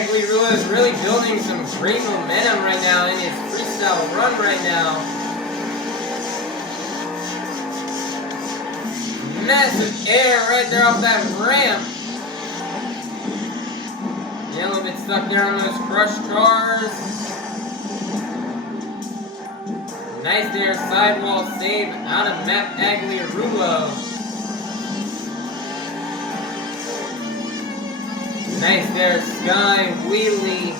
Pagliarulo is really building some great momentum right now in his freestyle run right now. Massive air right there off that ramp. Yeah, a little bit stuck there on those crush cars. Nice there, sidewall save out of Pagliarulo. Nice there, sky wheelie.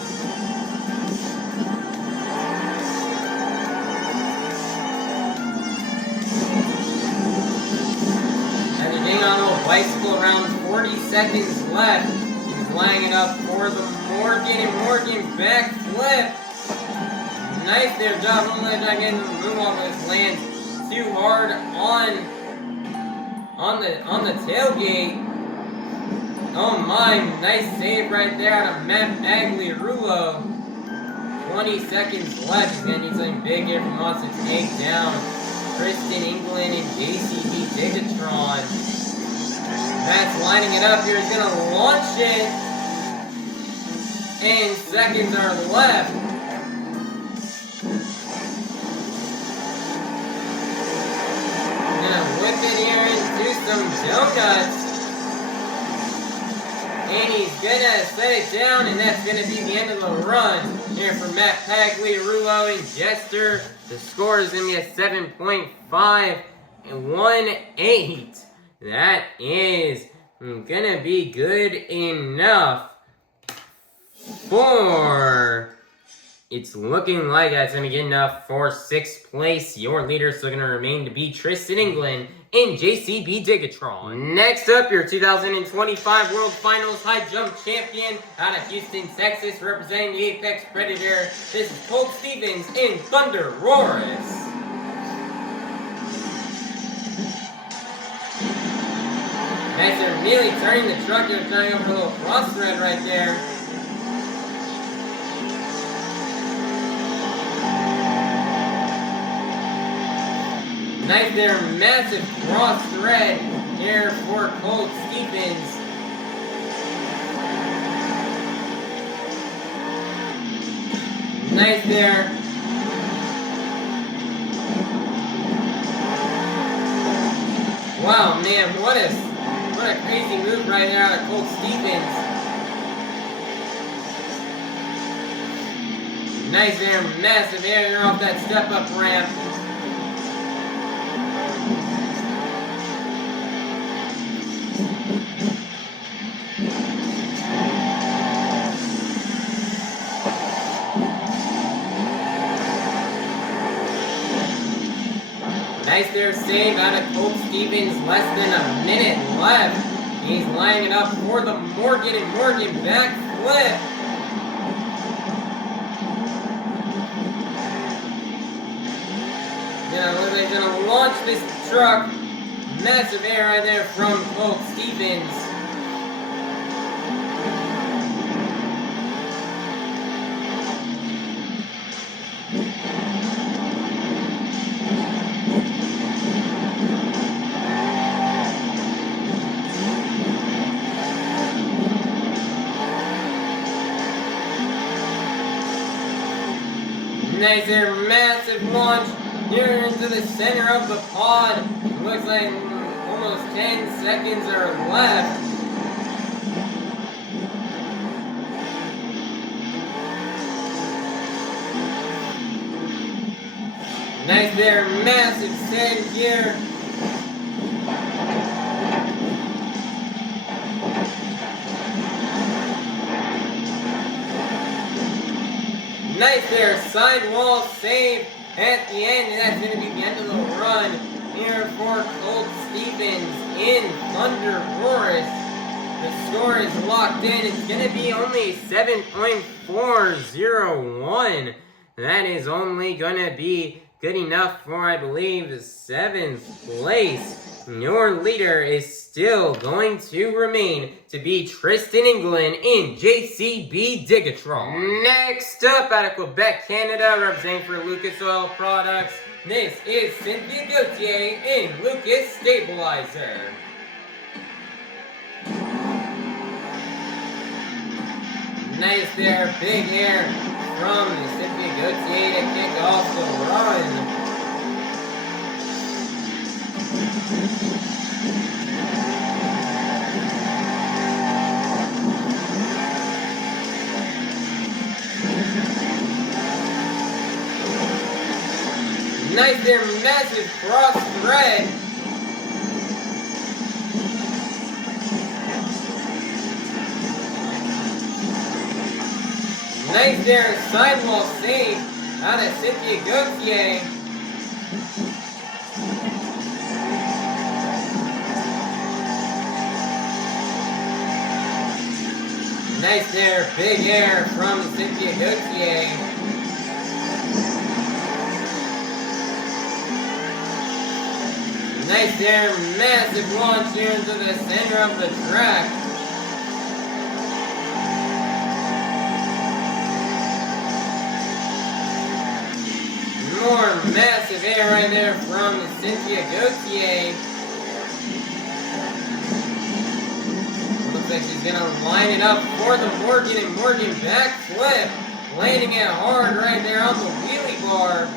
Everything on a little bicycle around 40 seconds left. He's lining it up for the Morgan and Morgan backflip. Nice there, job. Don't let that get into the moonwalk, but this lands too hard on the tailgate. Oh my, nice save right there out of Pagliarulo. 20 seconds left. He's gonna need something big here if he wants to take down Tristan England and DIGatron. Matt's lining it up here. He's gonna launch it. And seconds are left. Gonna whip it here and do some donuts. And he's gonna set it down, and that's gonna be the end of the run here for Pagliarulo and Jester. The score is gonna be a 7.518. That is gonna be good enough for. It's looking like that's going to be good enough for 6th place. Your leader is still going to remain to be Tristan England in DIGatron. Next up, your 2025 World Finals High Jump Champion out of Houston, Texas, representing the Apex Predator. This is Colt Stevens in ThunderROARus. Nice, they're immediately turning the truck. They're turning over a little cross thread right there. Nice there, massive cross thread here for Colt Stevens. Nice there. Wow, man, what a crazy move right there out of Colt Stevens. Nice there, massive air off that step-up ramp. Nice there, save out of Colt Stevens, less than a minute left. He's lining it up for the Morgan and Morgan backflip. He's gonna launch this truck. Massive air right there from Colt Stevens. Nice there, massive launch here into the center of the pod. Looks like almost 10 seconds are left. Nice there, massive send here. Nice there, sidewall save at the end, and that's going to be the end of the run here for Colt Stevens in ThunderROARus. The score is locked in. It's going to be only 7.401. That is only going to be good enough for, I believe, 7th place. Your leader is still going to remain to be Tristan England in DIGatron. Next up, out of Quebec, Canada, representing for Lucas Oil Products, this is Cynthia Gauthier in Lucas Nice there, big air from Cynthia Gauthier to kick off the run. Nice there, massive cross thread. Nice there, sidewall save out of Cynthia Gauthier. Nice there, big air from Cynthia Gauthier. Nice there, massive launch here into the center of the track. More massive air right there from Cynthia Gauthier. Looks like she's gonna line it up for the Morgan and Morgan backflip. Landing it hard right there on the wheelie bar.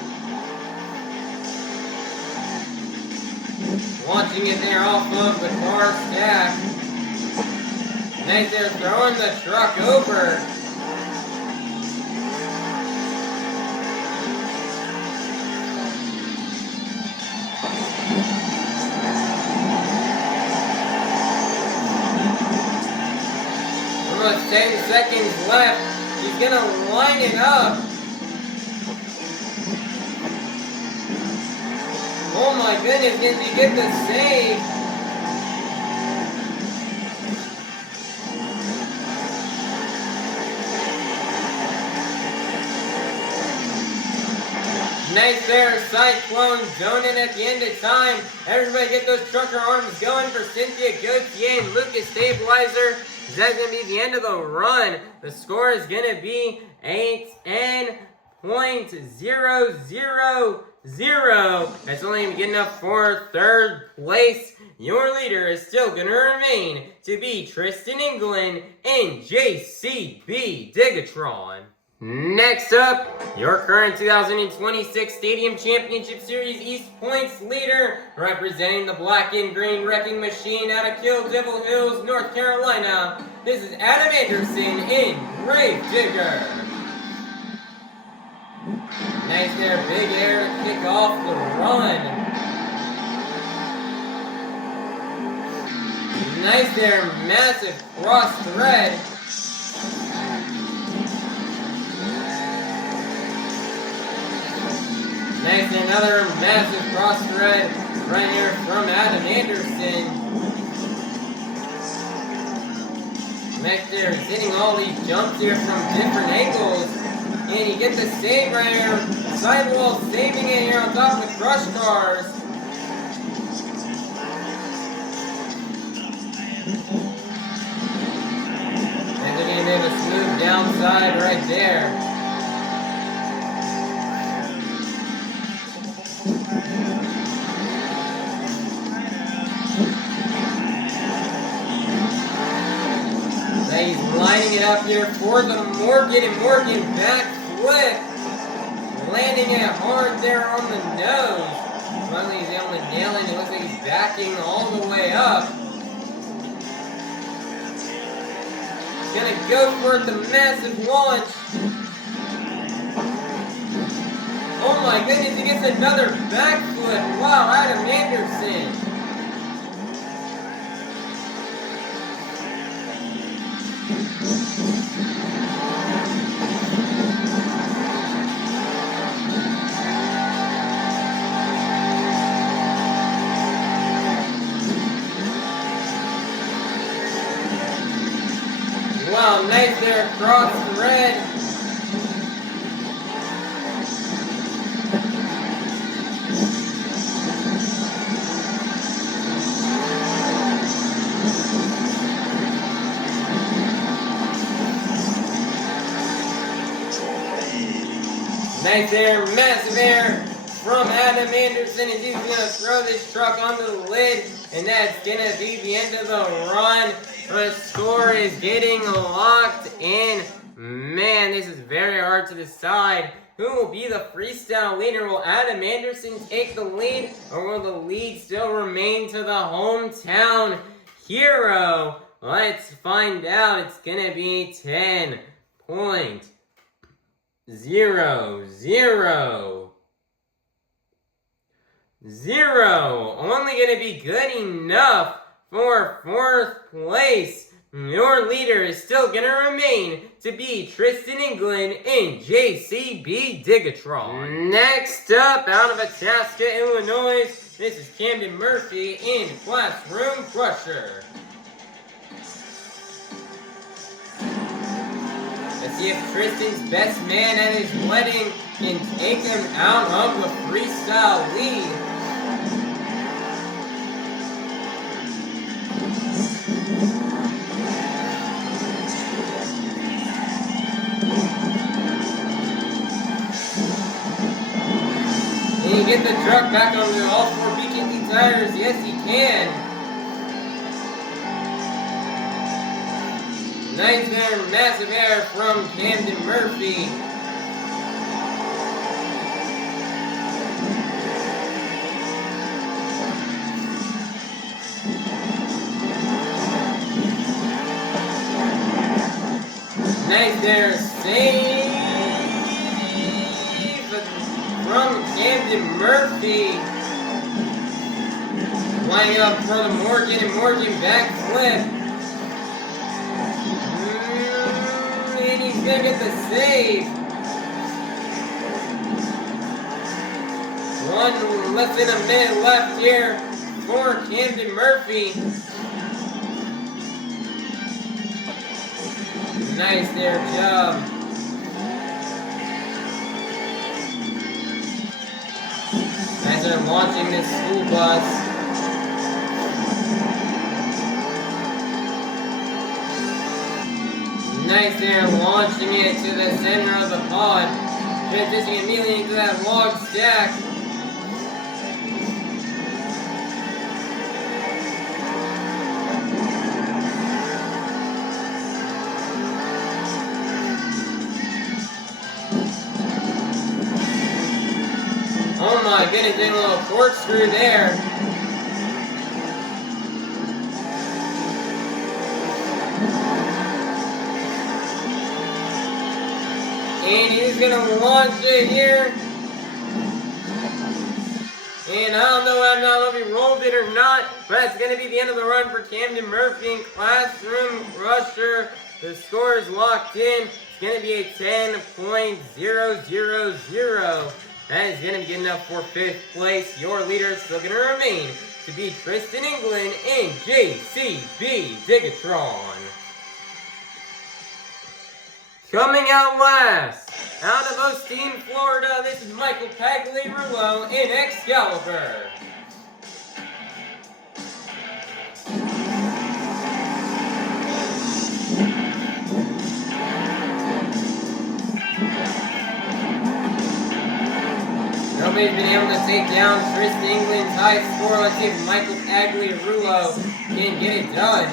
Launching it there off of the car stack. Nice there, throwing the truck over. Almost 10 seconds left. She's gonna line it up. Oh my goodness, can she get the save? Nice there, Cyclone zoning at the end of time. Everybody get those trucker arms going for Cynthia Gauthier and Lucas Stabilizer. That's going to be the end of the run. The score is going to be 8N.000. That's only good enough for third place. Your leader is still going to remain to be Tristan England and JCB DIGatron. Next up, your current 2026 Stadium Championship Series East Points leader, representing the black and green wrecking machine out of Kill Devil Hills, North Carolina. This is Adam Anderson in Grave Digger. Nice there, big air to kick off the run. Nice there, massive cross thread. Next, another massive cross thread right here from Adam Anderson. Next there, he's hitting all these jumps here from different angles. And you get the save right here. Sidewall saving it here on top of the crush cars. And then they have a smooth downside right there. He's lining it up here for the Morgan and Morgan backflip. Landing it hard there on the nose. Finally he's able to nail it. It looks like he's backing all the way up. He's gonna go for the massive launch. Oh my goodness, he gets another backflip. Wow, Adam Anderson. Wow, nice there across the red. Nice there, massive air from Adam Anderson as he's going to throw this truck onto the lid, and that's going to be the end of the run. The score is getting locked in Man, this is very hard to decide. Who will be the freestyle leader? Will Adam Anderson take the lead, or will the lead still remain to the hometown hero? Let's find out. It's gonna be 10.00. Only gonna be good enough for 4th place. Your leader is still gonna remain to be Tristan England in JCB DIGatron. Next up, out of Itasca, Illinois, this is Camden Murphy in Classroom Crusher. Let's see if Tristan's best man at his wedding can take him out of the freestyle lead. Can he get the truck back on all 4 BKT tires? Yes, he can. Nice there, massive air from Camden Murphy. Nice there, save from Camden Murphy. Lining up for the Morgan and Morgan backflip. And he's gonna get the save. Less than a minute left here for Camden Murphy. Nice there, job. As they're launching this school bus. Nice there, launching it to the center of the pod. Transitioning immediately into that log stack. Oh my goodness, doing a little corkscrew there. And he's gonna launch it here. And I don't know if he rolled it or not, but it's gonna be the end of the run for Camden Murphy in Classroom Crusher. The score is locked in. It's gonna be a 10.000. That is going to be good enough for 5th place. Your leader is still going to remain to be Tristan England in JCB DIGatron. Coming out last, out of Osteen, Florida, this is Michael Pagliarulo in Excaliber. Nobody's been able to take down Tristan England's high score. Let's see if Michael Pagliarulo can get it done.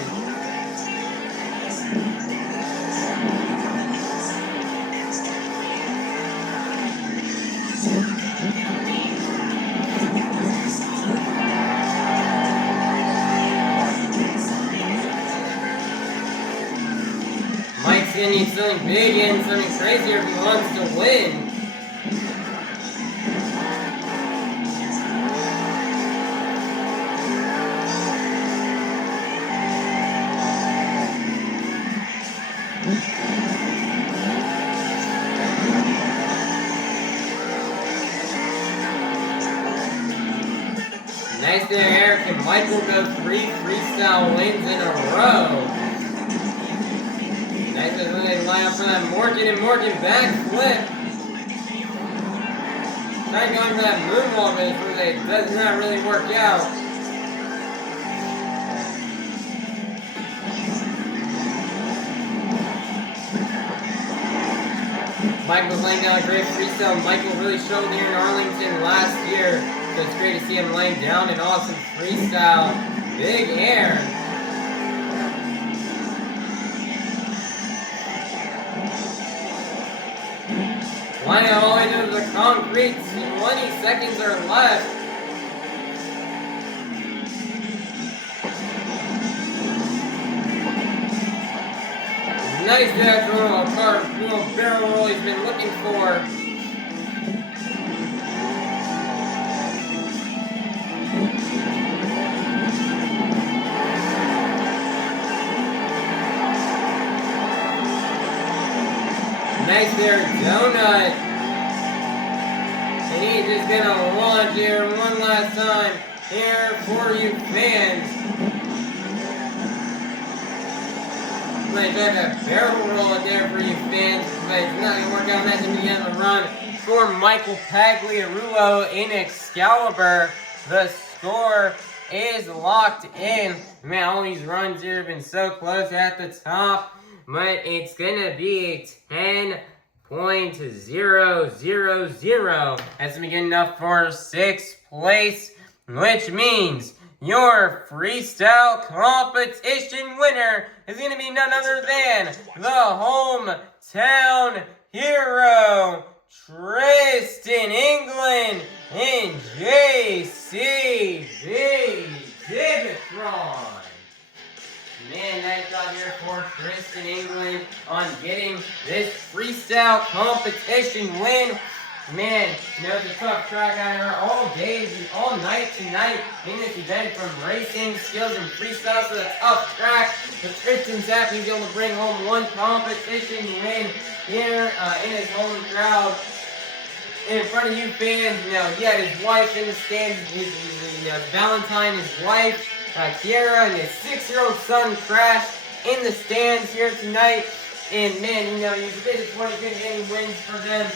Mike's gonna need something big and something crazier if he wants to win. Nice there, Eric, and Michael go 3 freestyle wins in a row. Nice when they line up for that Morgan and Morgan backflip. Trying going for that moonwalk, but it does not really work out. Mike was laying down a great freestyle. Michael really showed here in Arlington last year. So it's great to see him laying down an awesome freestyle. Big air. Flying all the way to the concrete. 20 seconds are left. Nice little barrel roll he's been looking for. Nice there, donut. And he's just gonna launch here one last time here for you fans. Like a barrel roll it there for you fans, but it's not gonna work out. That's gonna be on the run for Michael Pagliarulo in Excaliber. The score is locked in. Man, all these runs here have been so close at the top, but it's gonna be 10.000. That's gonna be good enough for 6th place, which means your freestyle competition winner is going to be none other than the hometown hero, Tristan England and DIGatron. Man, nice job here for Tristan England on getting this freestyle competition win. Man, you know, it's a tough track out here all day, all night tonight in this event, from racing, skills, and freestyle. So that's a tough track. But Tristan's happy to be able to bring home one competition win here in his home crowd. In front of you fans, you know, he had his wife in the stands, his Valentine, his wife, Kiara, and his 6-year-old son crashed in the stands here tonight. And man, you know, he was a bit disappointed he couldn't get any wins for them.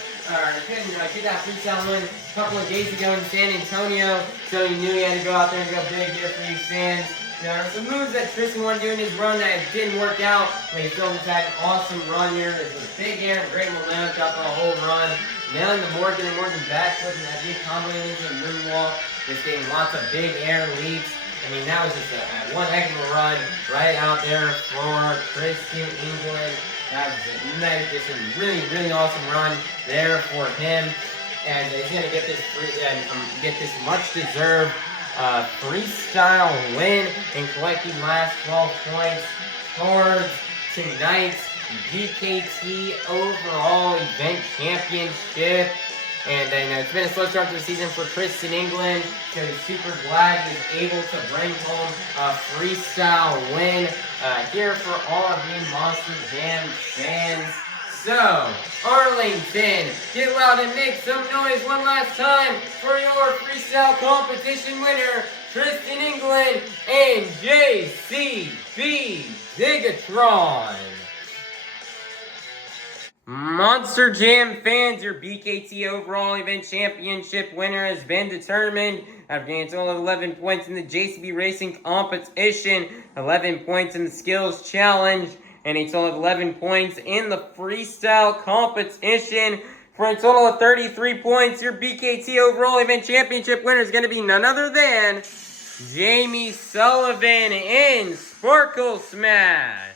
Couldn't get that freestyle win a couple of days ago in San Antonio. So he knew he had to go out there and go big here for you fans. There are some moves that Tristan wanted to do in his run that didn't work out, but he still just had an awesome run here. It was big air and great momentum throughout the whole run. Nailing the board, getting more than backflip and that big combo into the moonwalk. Just getting lots of big air leaps. I mean, that was just one heck of a run right out there for Tristan England. That was just a really, really awesome run there for him. And he's going to get this much-deserved freestyle win and collect the last 12 points towards tonight's DKT overall event championship. And you know, it's been a slow start to the season for Tristan England, so he's super glad he's able to bring home a freestyle win here for all of you Monster Jam fans. So, Arlington, get loud and make some noise one last time for your freestyle competition winner, Tristan England and DIGatron. Monster Jam fans, your BKT overall event championship winner has been determined after getting a total of 11 points in the JCB Racing competition, 11 points in the skills challenge, and a total of 11 points in the freestyle competition. For a total of 33 points, your BKT overall event championship winner is going to be none other than Jamie Sullivan in Sparkle Smash.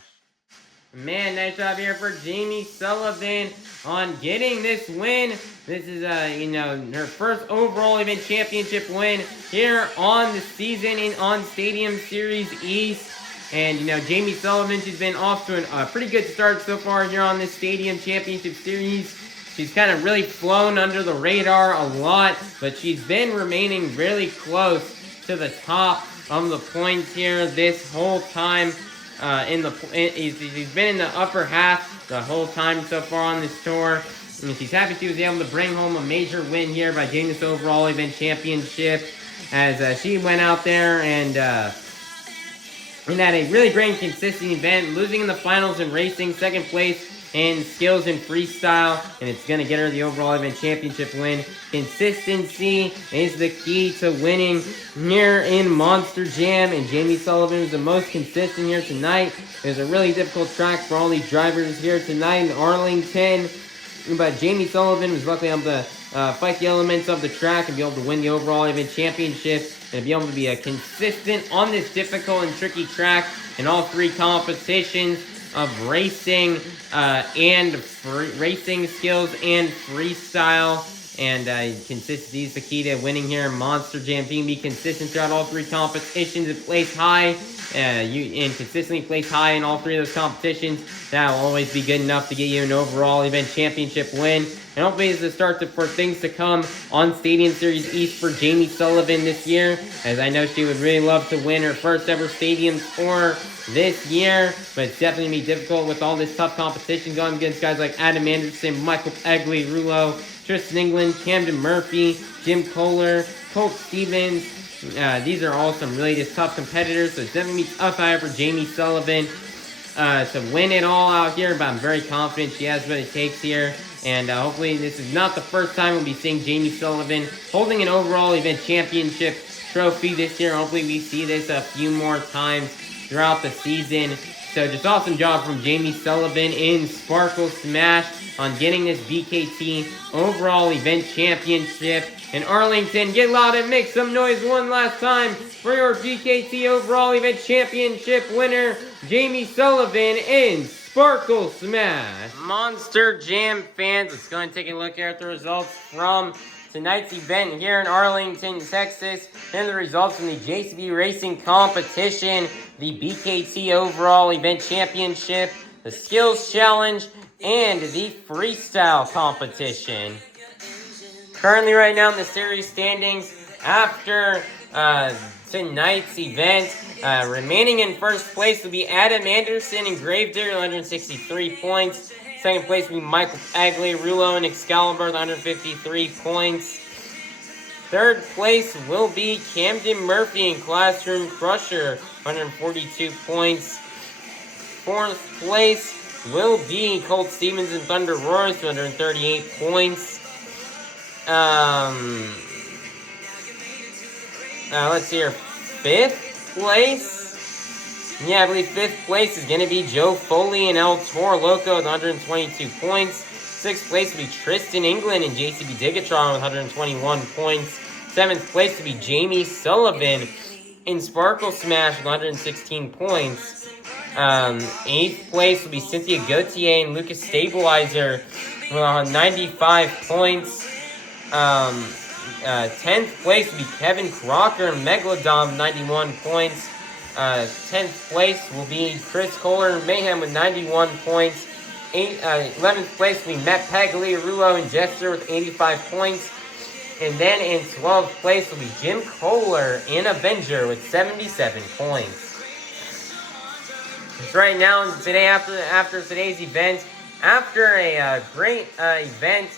Man, nice job here for Jamie Sullivan on getting this win. This is, her first overall event championship win here on the season on Stadium Series East. And, Jamie Sullivan, she's been off to a pretty good start so far here on this Stadium Championship Series. She's kind of really flown under the radar a lot, but she's been remaining really close to the top of the points here this whole time. He's been in the upper half the whole time so far on this tour. And she's happy she was able to bring home a major win here by getting this overall event championship, as she went out there and had a really great and consistent event, losing in the finals in racing, second place in skills and freestyle, and it's going to get her the overall event championship win. Consistency is the key to winning here in Monster Jam, and Jamie Sullivan was the most consistent here tonight. It was a really difficult track for all these drivers here tonight in Arlington, but Jamie Sullivan was luckily able to fight the elements of the track and be able to win the overall event championship and be able to be consistent on this difficult and tricky track in all three competitions. of racing racing skills and freestyle. And consistency is the key to winning here in Monster Jam. Being be consistent throughout all 3 competitions and place high. And consistently place high in all 3 of those competitions. That will always be good enough to get you an overall event championship win. And hopefully it's the start for things to come on Stadium Series East for Jamie Sullivan this year. As I know she would really love to win her first ever Stadium Tour this year. But it's definitely going to be difficult with all this tough competition going against guys like Adam Anderson, Michael Pagliarulo, Tristan England, Camden Murphy, Jim Koehler, Colt Stevens. These are all some really just tough competitors. So it's definitely tough out for Jamie Sullivan to win it all out here. But I'm very confident she has what it takes here. And hopefully this is not the first time we'll be seeing Jamie Sullivan holding an overall event championship trophy this year. Hopefully we see this a few more times throughout the season. So just awesome job from Jamie Sullivan in Sparkle Smash on getting this BKT overall event championship. In Arlington, get loud and make some noise one last time for your BKT overall event championship winner, Jamie Sullivan in Sparkle Smash. Monster Jam fans, let's go and take a look here at the results from tonight's event here in Arlington, Texas, and the results from the JCB Racing Competition, the BKT Overall Event Championship, the Skills Challenge, and the Freestyle Competition. Currently right now in the series standings, after tonight's event, remaining in first place will be Adam Anderson and Gravedigger, 163 points. Second place will be Michael Pagliarulo and Excaliber, 153 points. Third place will be Camden Murphy and Classroom Crusher, 142 points. Fourth place will be Colt Stevens and ThunderROARus, 238 points. Let's see here. Fifth place? Yeah, I believe fifth place is going to be Joe Foley and Toro, Loco with 122 points. Sixth place will be Tristan England and JCB DIGatron with 121 points. Seventh place will be Jamie Sullivan in Sparkle Smash with 116 points. Eighth place will be Cynthia Gauthier and Lucas Stabilizer with 95 points. 10th place will be Kevin Crocker and Megalodon with 91 points. 10th place will be Chris Koehler and Mayhem with 91 points. 11th place will be Matt Pagliarulo and Jester with 85 points. And then in 12th place will be Jim Koehler and Avenger with 77 points. It's right now, today after today's event, after a great event,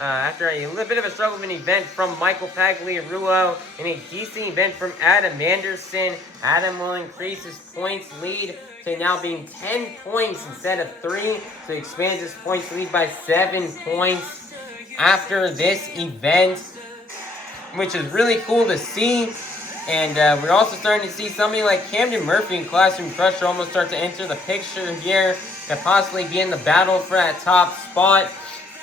after a little bit of a struggle of an event from Michael Pagliarulo and a decent event from Adam Anderson, Adam will increase his points lead to now being 10 points instead of 3. So he expands his points lead by 7 points after this event, which is really cool to see. And we're also starting to see somebody like Camden Murphy and Classroom Crusher almost start to enter the picture here to possibly be in the battle for that top spot.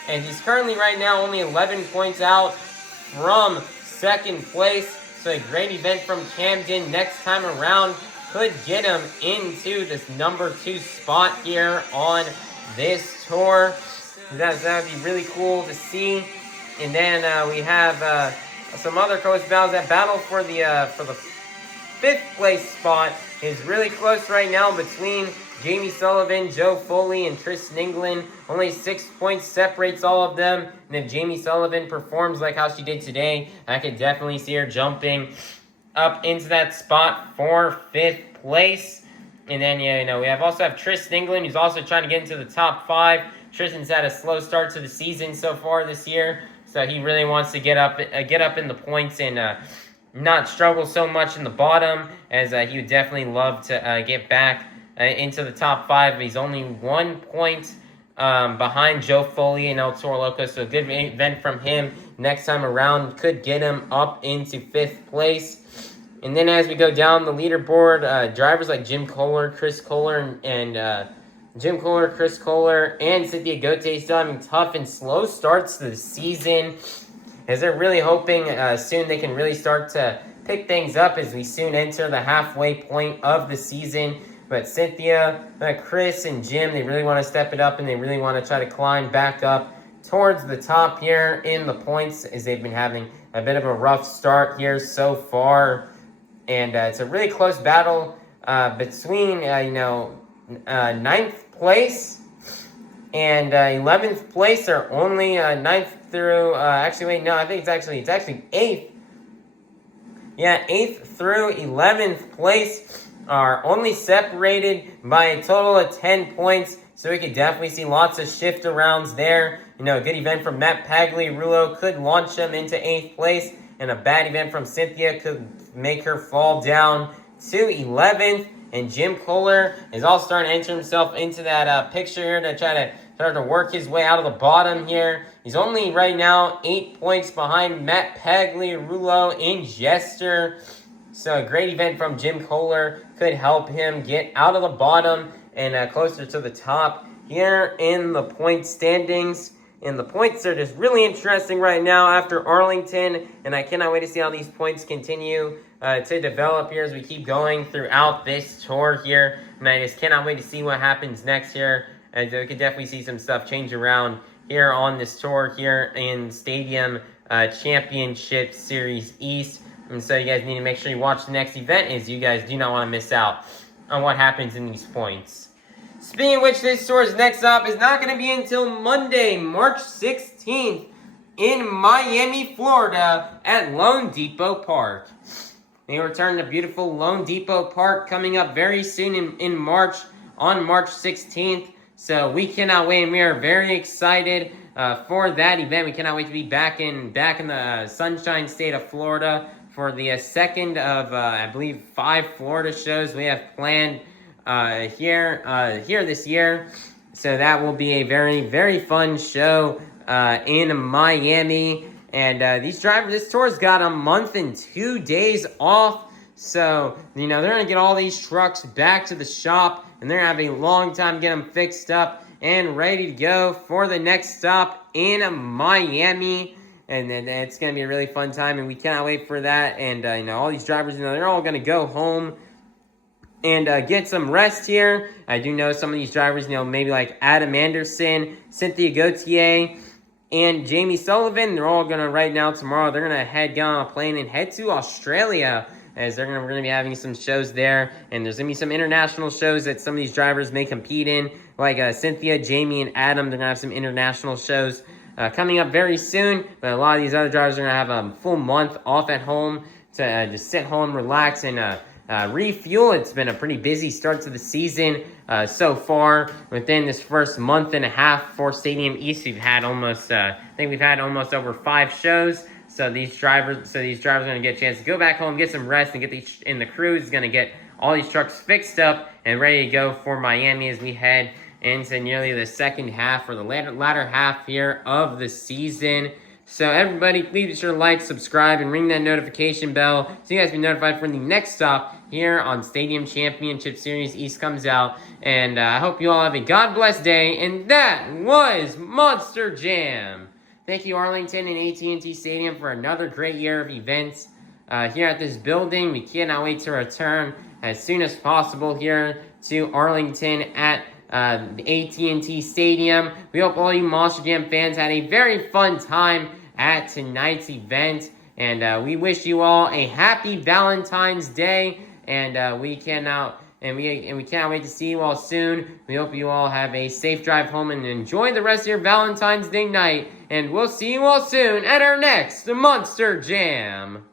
And he's currently right now only 11 points out from second place. So a great event from Camden next time around could get him into this number 2 spot here on this tour. That would be really cool to see. And then we have some other coach battles. That battle for the 5th place spot is really close right now between Jamie Sullivan, Joe Foley, and Tristan England. Only 6 points separates all of them. And if Jamie Sullivan performs like how she did today, I could definitely see her jumping up into that spot for 5th place. And then, we also have Tristan England, who's also trying to get into the top 5. Tristan's had a slow start to the season so far this year, so he really wants to get up in the points and not struggle so much in the bottom, as he would definitely love to get back into the top 5. He's only 1 point behind Joe Foley and Toro, Loco, so a good event from him next time around could get him up into 5th place. And then as we go down the leaderboard, drivers like Jim Koehler, Chris Koehler, and Cynthia Gauthier still having tough and slow starts to the season, as they're really hoping soon they can really start to pick things up as we soon enter the halfway point of the season. But Cynthia, Chris, and Jim, they really want to step it up, and they really want to try to climb back up towards the top here in the points, as they've been having a bit of a rough start here so far. And it's a really close battle between, 9th place and 11th place. Are only 9th through, I think it's actually 8th. Yeah, 8th through 11th place are only separated by a total of 10 points. So we could definitely see lots of shift arounds there. A good event from Matt Pagliarulo could launch them into 8th place. And a bad event from Cynthia could make her fall down to 11th. And Jim Koehler is also starting to enter himself into that picture here to try to start to work his way out of the bottom here. He's only right now 8 points behind Matt Pagliarulo and Jester. So a great event from Jim Koehler could help him get out of the bottom and closer to the top here in the point standings. And the points are just really interesting right now after Arlington. And I cannot wait to see how these points continue to develop here as we keep going throughout this tour here. And I just cannot wait to see what happens next here. And we could definitely see some stuff change around here on this tour here in Stadium Championship Series East. And so you guys need to make sure you watch the next event, as you guys do not want to miss out on what happens in these points. Speaking of which, this tour's next up is not going to be until Monday, March 16th in Miami, Florida at Lone Depot Park. They return to beautiful Lone Depot Park coming up very soon in March, on March 16th. So we cannot wait, and we are very excited for that event. We cannot wait to be back in the Sunshine State of Florida for the second of, I believe, 5 Florida shows we have planned here this year. So that will be a very, very fun show in Miami. And this tour's got a month and 2 days off. So, they're going to get all these trucks back to the shop, and they're going to have a long time to get them fixed up and ready to go for the next stop in Miami. And then it's going to be a really fun time, and we cannot wait for that. And, all these drivers, they're all going to go home and get some rest here. I do know some of these drivers, maybe like Adam Anderson, Cynthia Gauthier, and Jamie Sullivan. They're all going to, tomorrow, they're going to get on a plane and head to Australia, as we're going to be having some shows there. And there's going to be some international shows that some of these drivers may compete in, like Cynthia, Jamie, and Adam. They're going to have some international shows coming up very soon. But a lot of these other drivers are going to have a full month off at home to just sit home, relax, and refuel. It's been a pretty busy start to the season so far. Within this first month and a half for Stadium East, we've had almost over 5 shows. So these drivers are going to get a chance to go back home, get some rest, and the crew is going to get all these trucks fixed up and ready to go for Miami as we head into nearly the second half, or the latter half here of the season. So everybody, please be sure to like, subscribe, and ring that notification bell so you guys be notified when the next stop here on Stadium Championship Series East comes out. And I hope you all have a God bless day. And that was Monster Jam. Thank you, Arlington and AT&T Stadium, for another great year of events here at this building. We cannot wait to return as soon as possible here to Arlington at the AT&T Stadium. We hope all you Monster Jam fans had a very fun time at tonight's event. And we wish you all a happy Valentine's Day. And we cannot wait to see you all soon. We hope you all have a safe drive home and enjoy the rest of your Valentine's Day night. And we'll see you all soon at our next Monster Jam.